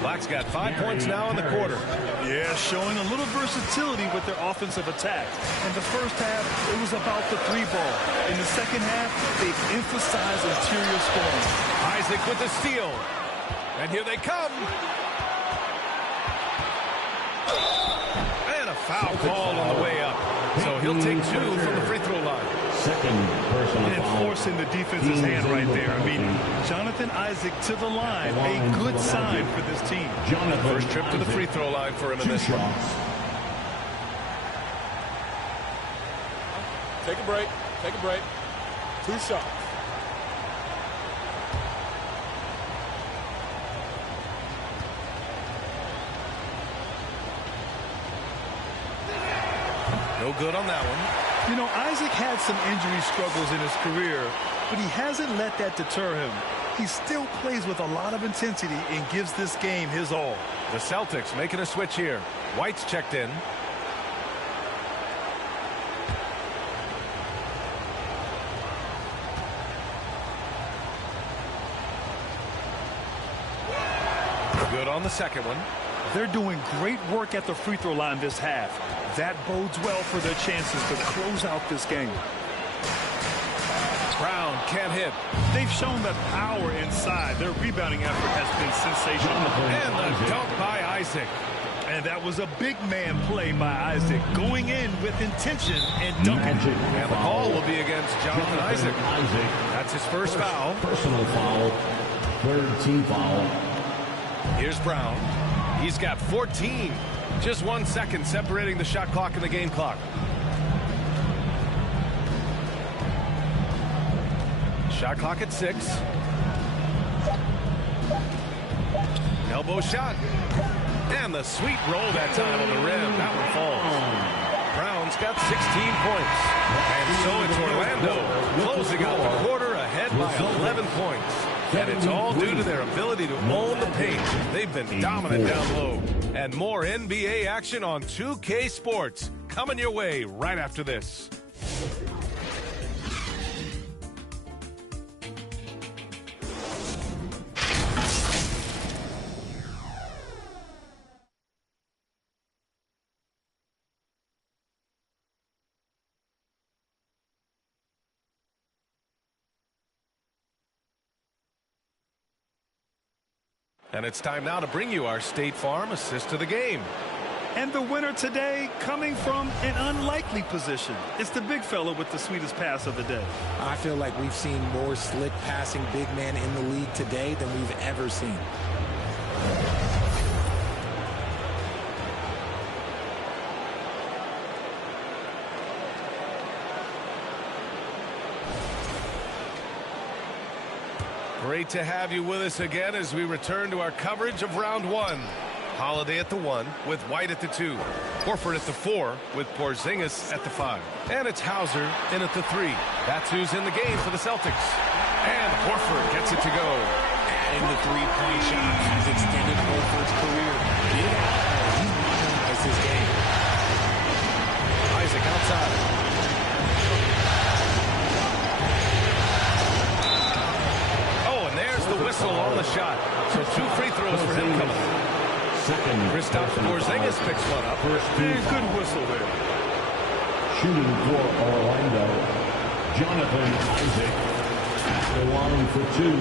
Black's got 5 points now in the quarter. Yeah, showing a little versatility with their offensive attack. In the first half, it was about the 3 ball. In the second half, they emphasized interior scoring. Isaac with the steal. And here they come. And a foul call on the way up. So he'll take 2 from the free throw line. Second personal and foul. forcing the defense's hand right there. I mean, Jonathan Isaac to the line, a good sign for this team. First trip to the free throw line for him in this one. Take a break. Take a break. 2 shots. No good on that one. You know, Isaac had some injury struggles in his career, but he hasn't let that deter him. He still plays with a lot of intensity and gives this game his all. The Celtics making a switch here. White's checked in. Good on the second one. They're doing great work at the free throw line this half. That bodes well for their chances to close out this game. Brown can't hit. They've shown that power inside. Their rebounding effort has been sensational. And the dunk by Isaac. And that was a big man play by Isaac, going in with intention and dunking. And the call will be against Jonathan Isaac. That's his first foul. Personal foul. 3rd team foul. Here's Brown. He's got 14. Just 1 second separating the shot clock and the game clock. Shot clock at 6. Elbow shot. And the sweet roll that time on the rim. That one falls. Brown's got 16 points. And so it's Orlando closing out the quarter ahead by 11 points. And it's all due to their ability to own the paint. They've been dominant down low. And more NBA action on 2K Sports coming your way right after this. And it's time now to bring you our State Farm assist to the game. And the winner today coming from an unlikely position. It's the big fella with the sweetest pass of the day. I feel like we've seen more slick passing big men in the league today than we've ever seen. Great to have you with us again as we return to our coverage of round 1. Holiday at the 1 with White at the 2. Horford at the 4 with Porzingis at the 5. And it's Hauser in at the 3. That's who's in the game for the Celtics. And Horford gets it to go. Adding the three-point shot has extended Horford's career. Get out. He's modernized his game. Isaac outside. The whistle on the shot. So 2 free throws for him coming up. Kristaps Porzingis picks one up. Good whistle there. Shooting for Orlando, Jonathan Isaac at the line for 2.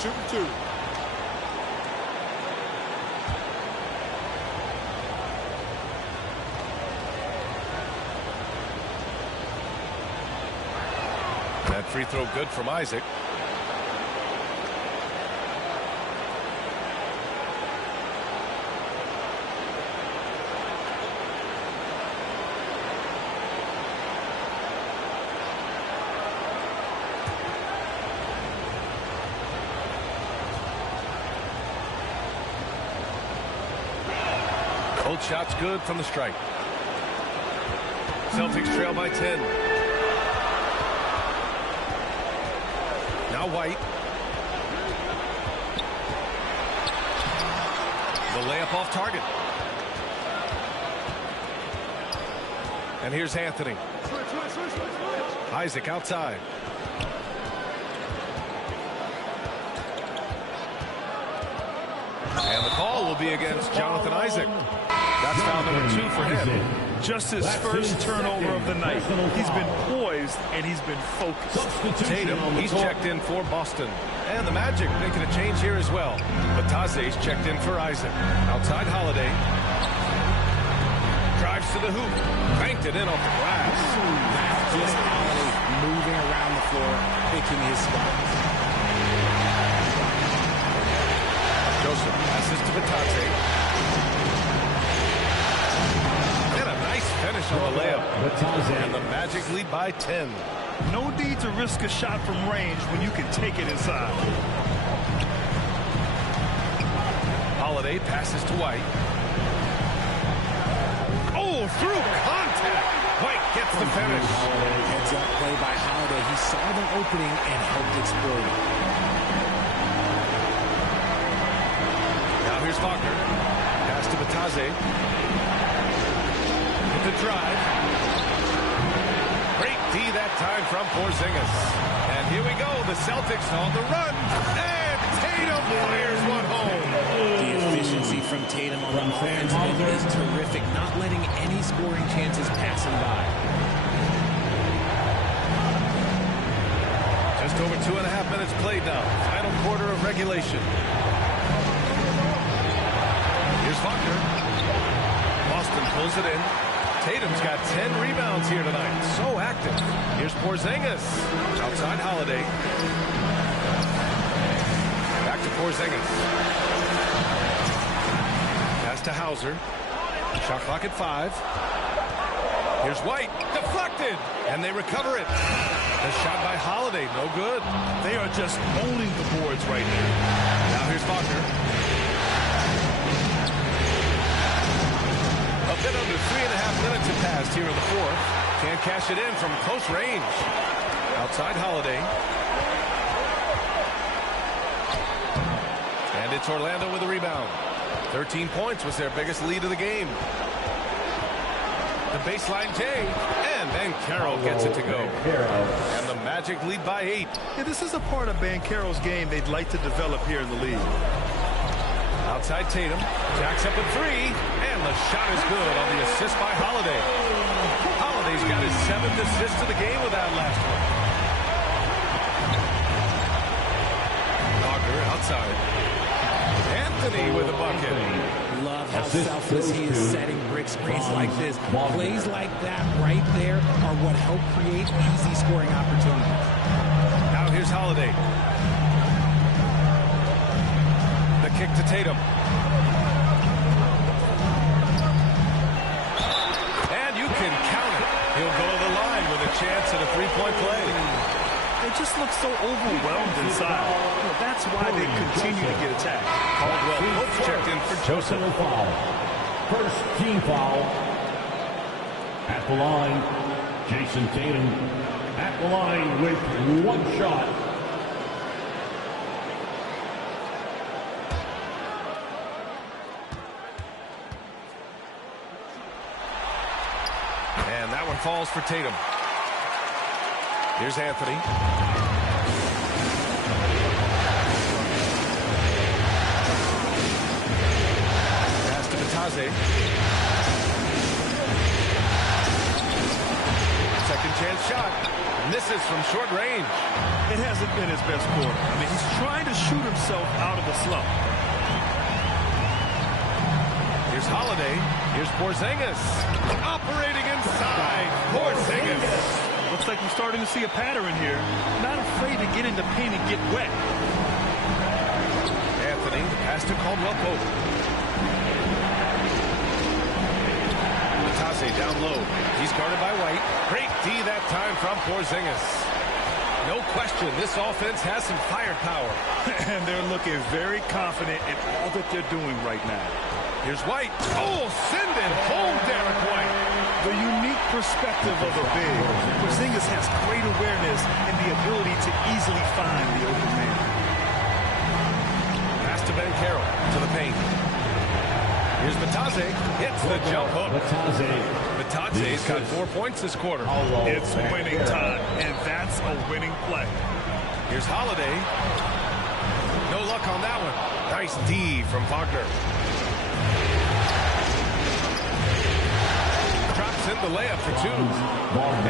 Shooting 2. That free throw good from Isaac. Both shots good from the stripe. Celtics trail by 10. Now White. The layup off target. And here's Anthony. Isaac outside. And the call will be against Jonathan Isaac. That's foul number 2 for him. Just his first turnover of the night. He's been poised and he's been focused. Tatum, he's checked in for Boston. And the Magic making a change here as well. Bataze's checked in for Isaac. Outside Holiday. Drives to the hoop. Banked it in off the glass. That's just Holiday moving around the floor, picking his spots. Joseph passes to Bataze. Finish on the layup. And the Magic lead by 10. No need to risk a shot from range when you can take it inside. Holiday passes to White. Oh, through contact. White gets the finish. Heads up play by Holiday. He saw the opening and helped exploit it. Now here's Faulkner. Pass to Bataze. The drive. Great D that time from Porzingis. And here we go. The Celtics on the run. And Tatum fires one home. The efficiency from Tatum on the offensive end is terrific. Not letting any scoring chances pass him by. Just over 2.5 minutes played now. Final quarter of regulation. Here's Faulkner. pulls it in. Tatum's got 10 rebounds here tonight. So active. Here's Porzingis. Outside Holiday. Back to Porzingis. Pass to Hauser. Shot clock at 5. Here's White. Deflected. And they recover it. The shot by Holiday. No good. They are just owning the boards right now. Now here's Wagner. A bit under 3.5 minutes have passed here in the fourth. Can't cash it in from close range. Outside Holiday. And it's Orlando with a rebound. 13 points was their biggest lead of the game. The baseline J. And Banchero gets it to go. And the Magic lead by 8. Yeah, this is a part of Banchero's game they'd like to develop here in the league. Outside Tatum. Jacks up a 3. And the shot is good on the assist by Holiday. Holiday's got his 7th assist of the game with that last one. Wagner outside. Anthony with a bucket. Love how selfless he is setting brick screens like this. Plays like that right there are what help create easy scoring opportunities. Now here's Holiday. The kick to Tatum. And you can count it. He'll go to the line with a chance at a three-point play. They just look so overwhelmed inside. Well, that's why they continue to get attacked. Caldwell Pope checked in for Joseph. Foul. First team foul. At the line, Jason Tatum. At the line with 1 shot. And that one falls for Tatum. Here's Anthony. Pass to Batase. Second chance shot. Misses from short range. It hasn't been his best quarter. I mean, he's trying to shoot himself out of a slump. Here's Holiday. Here's Porzingis. Operating inside. Porzingis. Looks like we're starting to see a pattern here. Not afraid to get in the paint and get wet. Anthony, pass to Caldwell Pope. Batase down low. He's guarded by White. Great D that time from Porzingis. No question, this offense has some firepower. And they're looking very confident in all that they're doing right now. Here's White. Oh, send it home, Derek White. The unique perspective of a big. Porzingis has great awareness and the ability to easily find the open man. Pass to Banchero to the paint. Here's Batase. Hits the jump hook. Batase's got 4 points this quarter. It's winning time, and that's a winning play. Here's Holiday. No luck on that one. Nice D from Wagner. Drops in the layup for 2.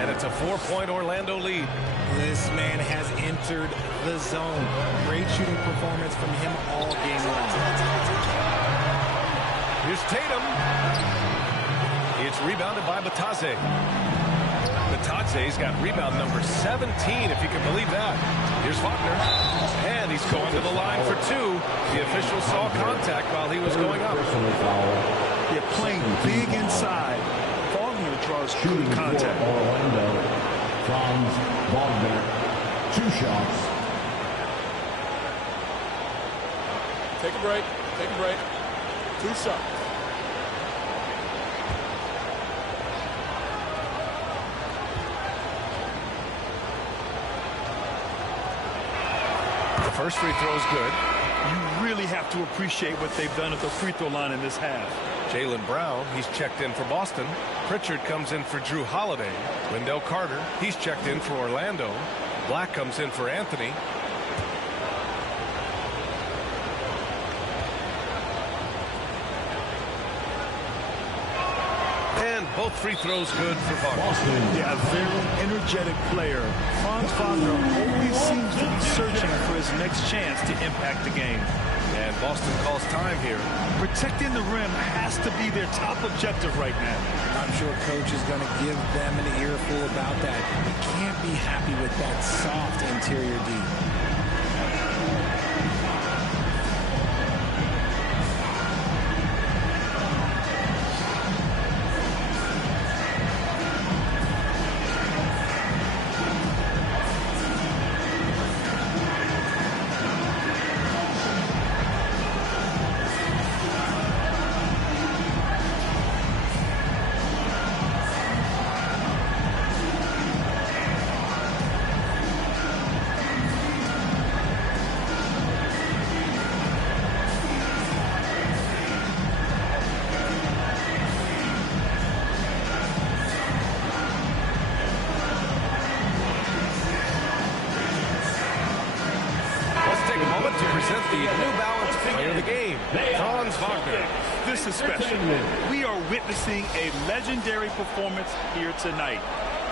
And it's a 4-point Orlando lead. This man has entered the zone. Great shooting performance from him all game long. Here's Tatum. It's rebounded by Batase. Batase's got rebound number 17, if you can believe that. Here's Wagner. And he's going to the line for 2. The official saw contact while he was going up. They're playing big inside. Wagner draws good contact. Orlando. Franz Wagner. 2 shots. Take a break. Take a break. 2 shots. The first free throw is good. You really have to appreciate what they've done at the free throw line in this half. Jaylen Brown, he's checked in for Boston. Pritchard comes in for Drew Holiday. Wendell Carter, he's checked in for Orlando. Black comes in for Anthony. And both free throws good for Boston. Yeah, a very energetic player. Franz Wagner always seems to be searching for his next chance to impact the game. And Boston calls time here. Protecting the rim has to be their top objective right now. I'm sure coach is going to give them an earful about that. You can't be happy with that soft interior D. The New Balance player of the game, Franz Wagner. This is special. We are witnessing a legendary performance here tonight.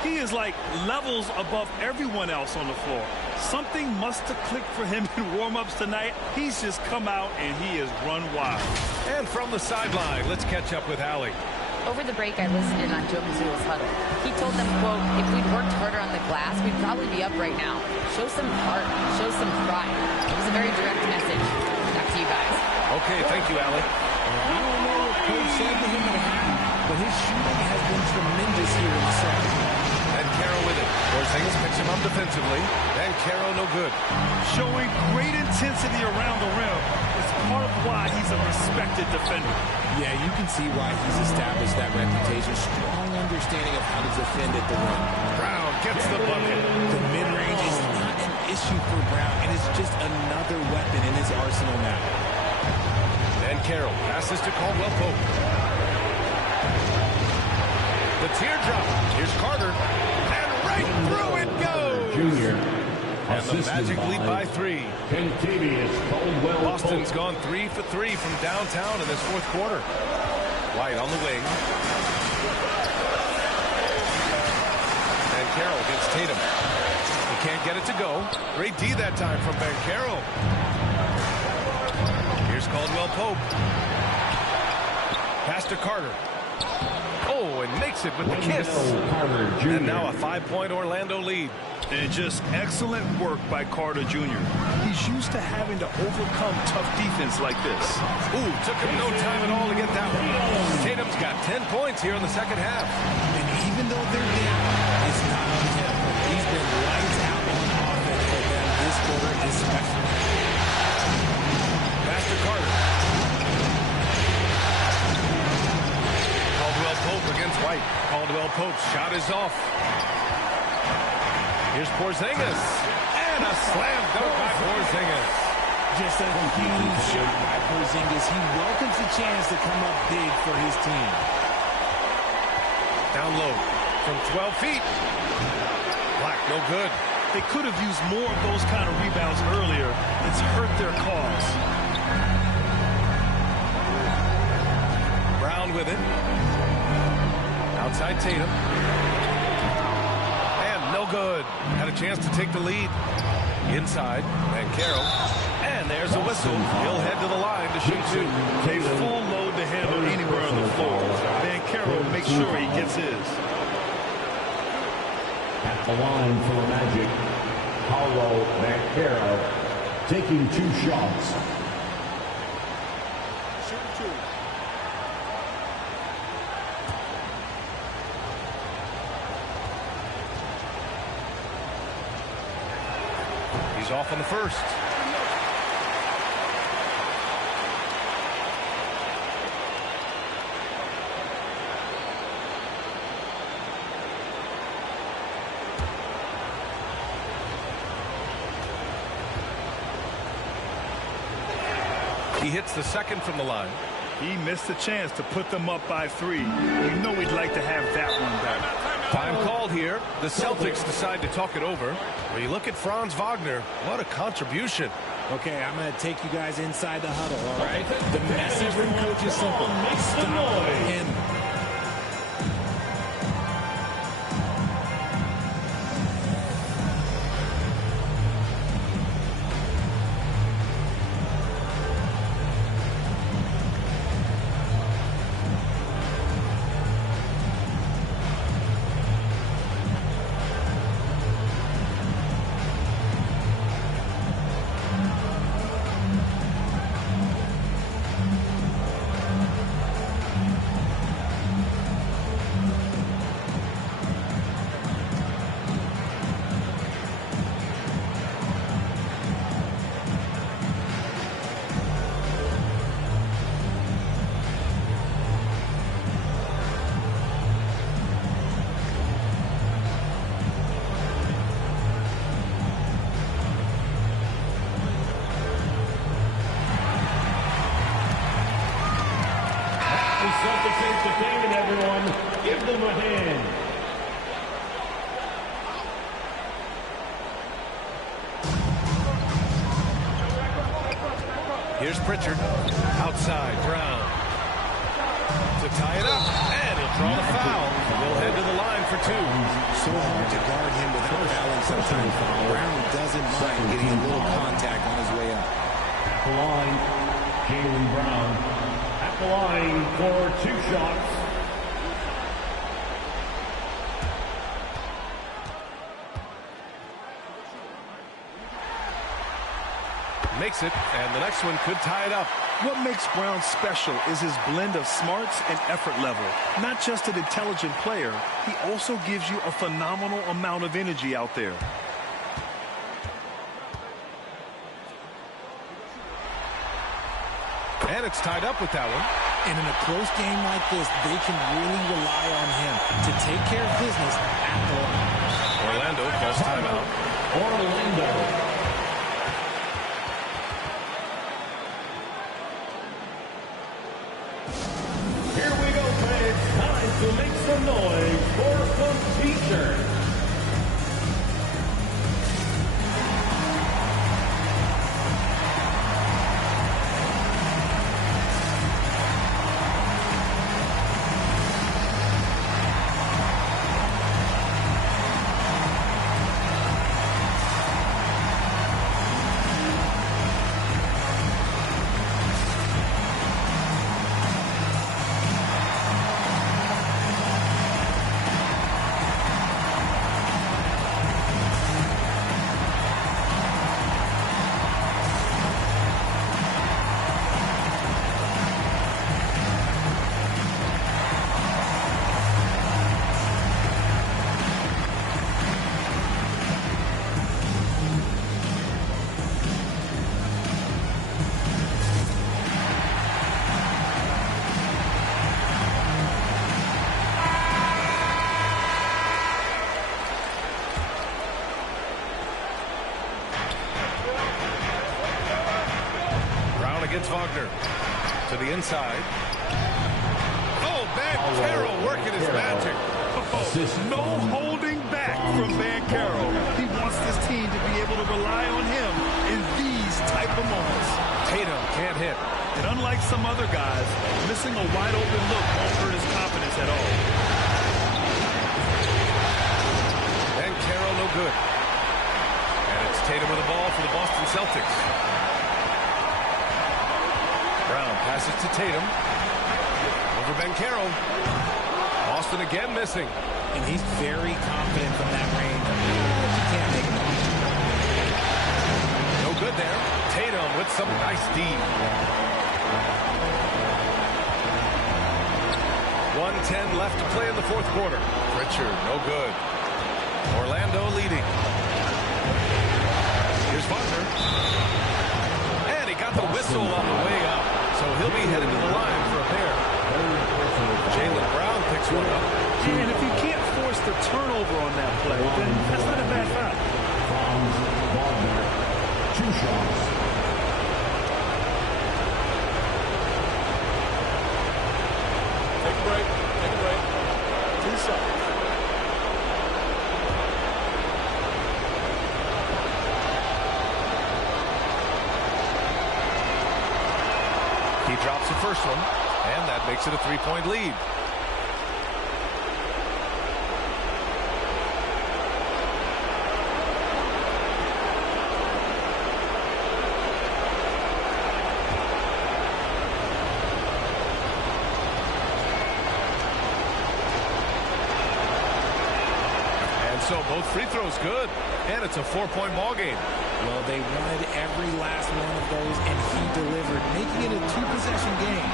He is like levels above everyone else on the floor. Something must have clicked for him in warm-ups tonight. He's just come out and he has run wild. And from the sideline, let's catch up with Allie. Over the break, I listened in on Joe Mazzulla's huddle. He told them, quote, if we'd worked harder on the glass, we'd probably be up right now. Show some heart, show some pride. It was a very direct message. Back to you guys. Okay, thank you, Allie. I don't know what coach said to him at half, but his shooting has been tremendous here in the second. And Carroll with it. Porzingis picks him up defensively. And Carroll no good. Showing great intensity around the rim is part of why he's a respected defender. Yeah, you can see why he's established that reputation. Strong understanding of how to defend at the rim. Brown gets the bucket. The mid-range is not an issue for Brown, and it's just another weapon in his arsenal now. And Carroll passes to Caldwell Pope. The teardrop. Here's Carter. And right through it goes. Junior. And the Magic lead by 3. Boston's gone 3 for 3 from downtown in this fourth quarter. White on the wing. And Carroll gets Tatum. He can't get it to go. Great D that time from Banchero. Here's Caldwell Pope. Pass to Carter. Oh, and makes it with the kiss. And now a 5-point Orlando lead. And just excellent work by Carter Jr. He's used to having to overcome tough defense like this. Ooh, took him no time at all to get that one. Tatum's got 10 points here in the second half. And even though they're down, it's not on him. He's been lights out on offense for them this quarter especially. Pass to Carter. Caldwell Pope against White. Caldwell Pope's shot is off. Here's Porzingis. And a slam dunk by Porzingis. Just a huge shot by Porzingis. He welcomes the chance to come up big for his team. Down low from 12 feet. Black, no good. They could have used more of those kind of rebounds earlier. It's hurt their cause. Brown with it. Outside Tatum. No good. Had a chance to take the lead. Inside. Banchero. And there's a whistle. He'll head to the line to shoot 2. A full load to handle anywhere on the floor. Banchero makes sure he gets his. At the line for the Magic, Paolo Banchero taking 2 shots. He's off on the first. He hits the second from the line. He missed a chance to put them up by 3. You know we'd like to have that one back. Time called here. The Celtics decide to talk it over. When you look at Franz Wagner, what a contribution. Okay, I'm going to take you guys inside the huddle, all right? The message from coach is simple. Stop him. Celtics entertainment, everyone. Give them a hand. Here's Pritchard. Outside, Brown. To tie it up, and he'll draw the foul. He'll head to the line for two. So hard to guard him without fouling sometimes. Brown doesn't mind getting a little contact on his way up. At the line, Jaylen Brown. At the line for 2 shots. Makes it, and the next one could tie it up. What makes Brown special is his blend of smarts and effort level. Not just an intelligent player, he also gives you a phenomenal amount of energy out there. And it's tied up with that one. And in a close game like this, they can really rely on him to take care of business at the line. Orlando calls timeout. Orlando. To make some noise for some t-shirts. Against Wagner. To the inside. Oh, Carroll working his magic. No holding back from Carroll. He wants this team to be able to rely on him in these type of moments. Tatum can't hit. And unlike some other guys, missing a wide open look won't hurt his confidence at all. And Carroll no good. And it's Tatum with the ball for the Boston Celtics. Brown passes to Tatum. Over Carroll. Boston again missing. And he's very confident from that range. You can't make him off. No good there. Tatum with some nice D. 1:10 left to play in the fourth quarter. Pritchard, no good. Orlando leading. Here's Wagner. And he got the whistle on the way up. So he'll be headed to the line for a pair. Jaylen Brown picks one up. And if you can't force the turnover on that play, then that's not a bad foul. Wagner, 2 shots. Take a break. Take a break. 2 shots. He drops the first one, and that makes it a 3-point lead. And so both free throws good, and it's a 4-point ball game. Well, they wanted every last one of those, and he delivered, making it a 2-possession game.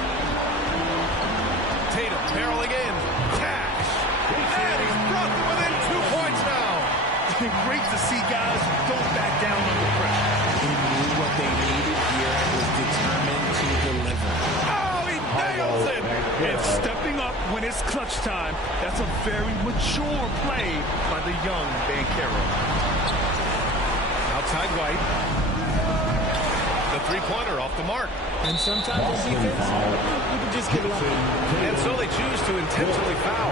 Tatum barreling in. Cash. And he's brought them within 2 points now. Great to see guys who don't back down under pressure. He knew what they needed here and was determined to deliver. Oh, he nails it. And stepping up when it's clutch time, that's a very mature play by the young Carroll. Outside White. The three-pointer off the mark. And sometimes on defense, you can just get lucky. And so they choose to intentionally foul.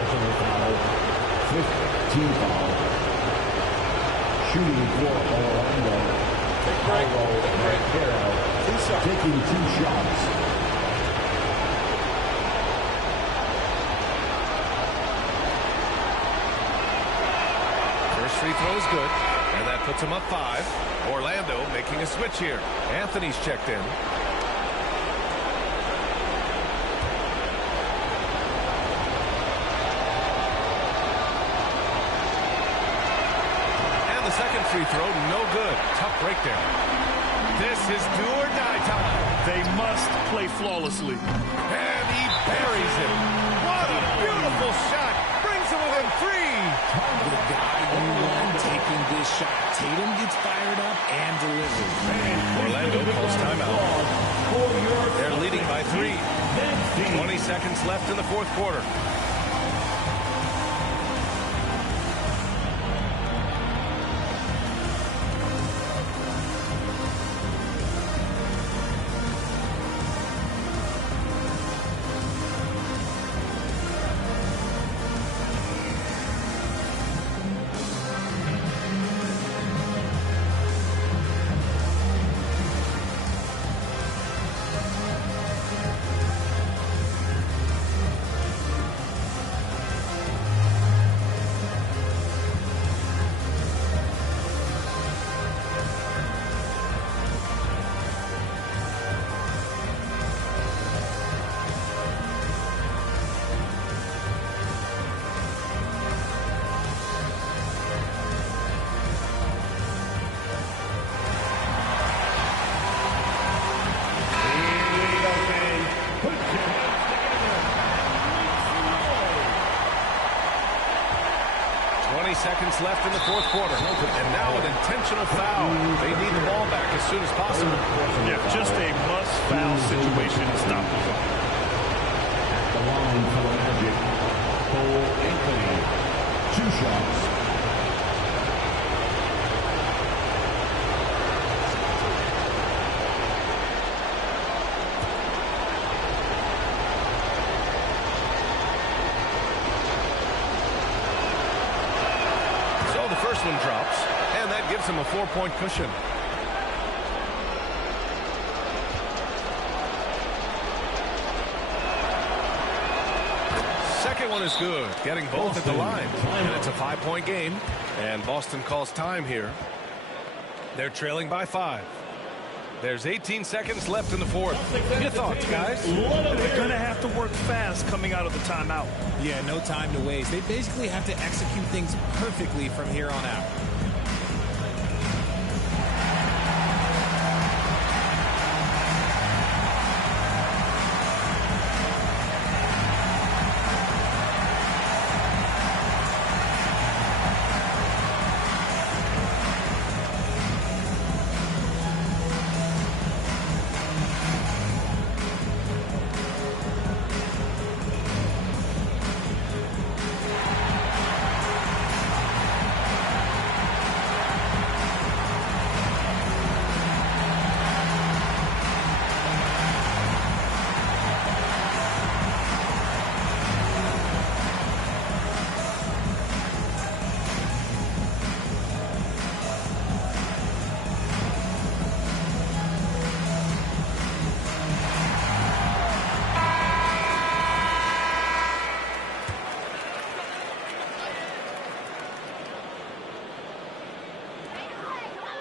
Team foul. Shooting for Orlando. Taking 2 shots. First free throw is good, and that puts him up 5. Orlando making a switch here. Anthony's checked in. And the second free throw, no good. Tough break there. This is do or die time. They must play flawlessly. And he buries it. What a beautiful shot. Brings him within 3. The guy you want taking this shot. Tatum gets fired up and delivers. Orlando calls timeout. They're leading by 3. 20 seconds left in the fourth quarter. Seconds left in the fourth quarter. And now an intentional foul. They need the ball back as soon as possible. Yeah, just a must-foul situation to stop the clock. At the line for the Magic, Cole Anthony. 2 shots. First one drops, and that gives him a 4-point cushion. Second one is good, getting both at the line. And it's a 5-point game, and Boston calls time here. They're trailing by 5. There's 18 seconds left in the fourth. Your thoughts, guys? They're going to have to work fast coming out of the timeout. Yeah, no time to waste. They basically have to execute things perfectly from here on out.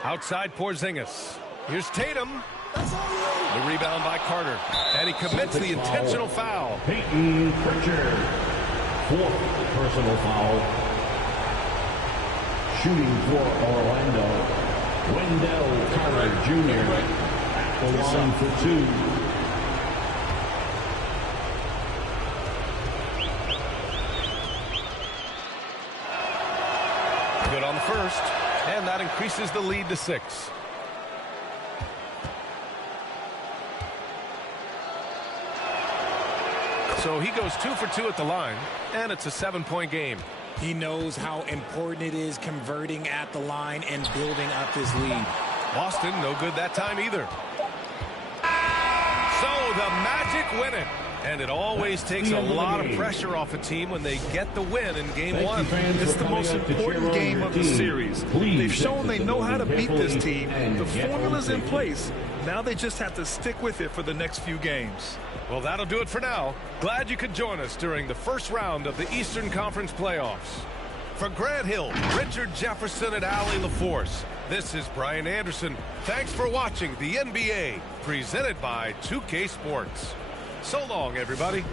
Outside Porzingis. Here's Tatum. The rebound by Carter. And he commits the intentional foul. Peyton Pritchard. 4th personal foul. Shooting for Orlando. Wendell Carter Jr. at the line for 2. Good on the first. And that increases the lead to 6. So he goes 2 for 2 at the line, and it's a 7-point game. He knows how important it is converting at the line and building up his lead. Boston, no good that time either. the Magic win it. And it always takes a lot of pressure off a team when they get the win in Game 1. It's the most important game of the series. They've shown they know how to beat this team. The formula's in place. Now they just have to stick with it for the next few games. Well, that'll do it for now. Glad you could join us during the first round of the Eastern Conference playoffs. For Grant Hill, Richard Jefferson, and Allie LaForce, this is Brian Anderson. Thanks for watching the NBA, presented by 2K Sports. So long, everybody.